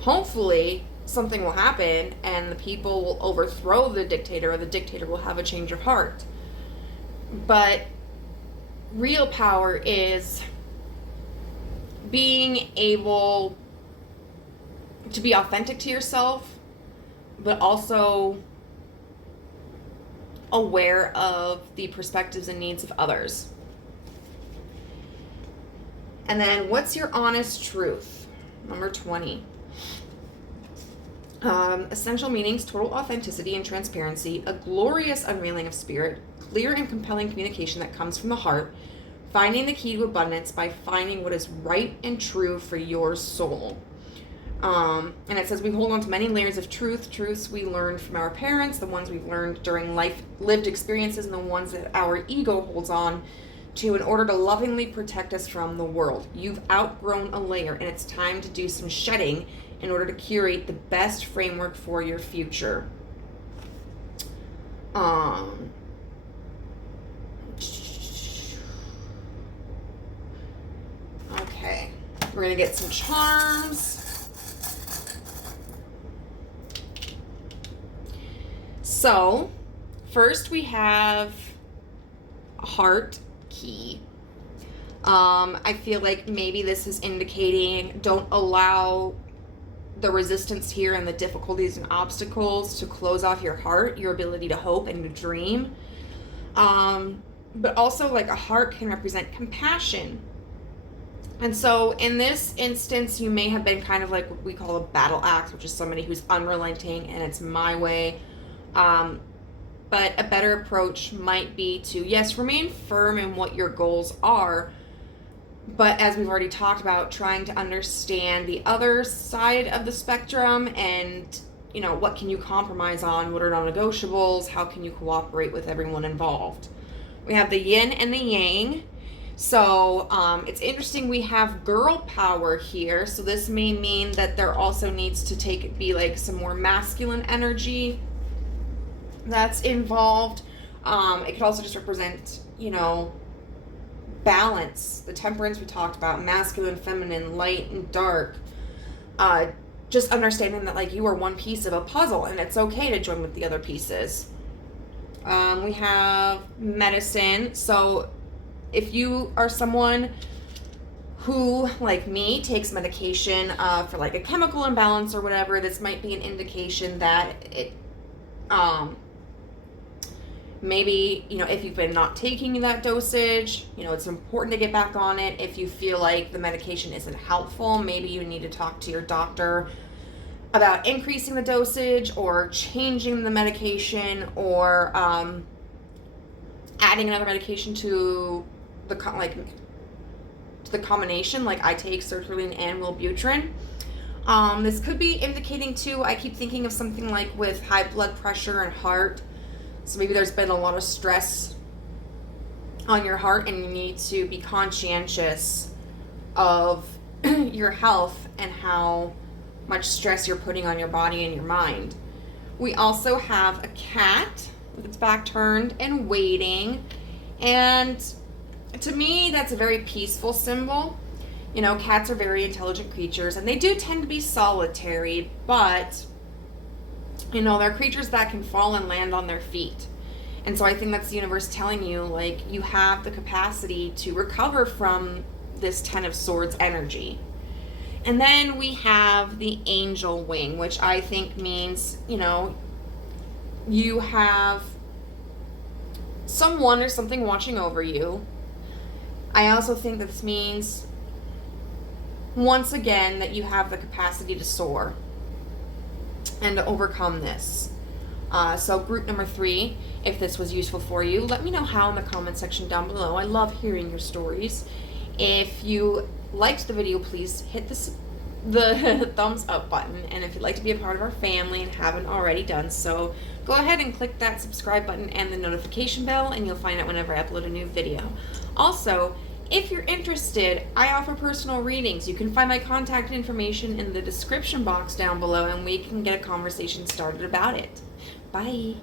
hopefully something will happen and the people will overthrow the dictator, or the dictator will have a change of heart. But real power is being able to be authentic to yourself, but also aware of the perspectives and needs of others. And then, what's your honest truth? Number 20. Essential meanings, total authenticity and transparency, a glorious unveiling of spirit, clear and compelling communication that comes from the heart, finding the key to abundance by finding what is right and true for your soul. And it says we hold on to many layers of truths we learned from our parents, the ones we've learned during life lived experiences, and the ones that our ego holds on to in order to lovingly protect us from the world. You've outgrown a layer, and it's time to do some shedding in order to curate the best framework for your future. Okay, we're gonna get some charms. So, first we have heart key. I feel like maybe this is indicating don't allow the resistance here and the difficulties and obstacles to close off your heart, your ability to hope and to dream. But also, like, a heart can represent compassion. And so in this instance, you may have been kind of like what we call a battle axe, which is somebody who's unrelenting and it's my way. But a better approach might be to, yes, remain firm in what your goals are, but as we've already talked about, trying to understand the other side of the spectrum and, what can you compromise on? What are non-negotiables? How can you cooperate with everyone involved? We have the yin and the yang. So it's interesting, we have girl power here. So this may mean that there also needs to be like some more masculine energy that's involved. It could also just represent, balance, the temperance we talked about, masculine, feminine, light and dark. Just understanding that, like, you are one piece of a puzzle and it's okay to join with the other pieces. We have medicine. So if you are someone who, like me, takes medication for like a chemical imbalance or whatever, this might be an indication that it maybe, if you've been not taking that dosage, it's important to get back on it. If you feel like the medication isn't helpful, maybe you need to talk to your doctor about increasing the dosage or changing the medication, or adding another medication to the combination. Like, I take sertraline and Wellbutrin. This could be indicating too, I keep thinking of something like with high blood pressure and heart. So maybe there's been a lot of stress on your heart and you need to be conscientious of your health and how much stress you're putting on your body and your mind. We also have a cat with its back turned and waiting. And to me, that's a very peaceful symbol. You know, cats are very intelligent creatures and they do tend to be solitary, but, you know, they're creatures that can fall and land on their feet. And so I think that's the universe telling you, like, you have the capacity to recover from this Ten of Swords energy. And then we have the angel wing, which I think means, you know, you have someone or something watching over you. I also think this means, once again, that you have the capacity to soar and to overcome this. So group number 3, if this was useful for you, let me know how in the comment section down below. I love hearing your stories. If you liked the video, please hit the thumbs up button. And if you'd like to be a part of our family and haven't already done so, go ahead and click that subscribe button and the notification bell, and you'll find out whenever I upload a new video. Also, if you're interested, I offer personal readings. You can find my contact information in the description box down below, and we can get a conversation started about it. Bye.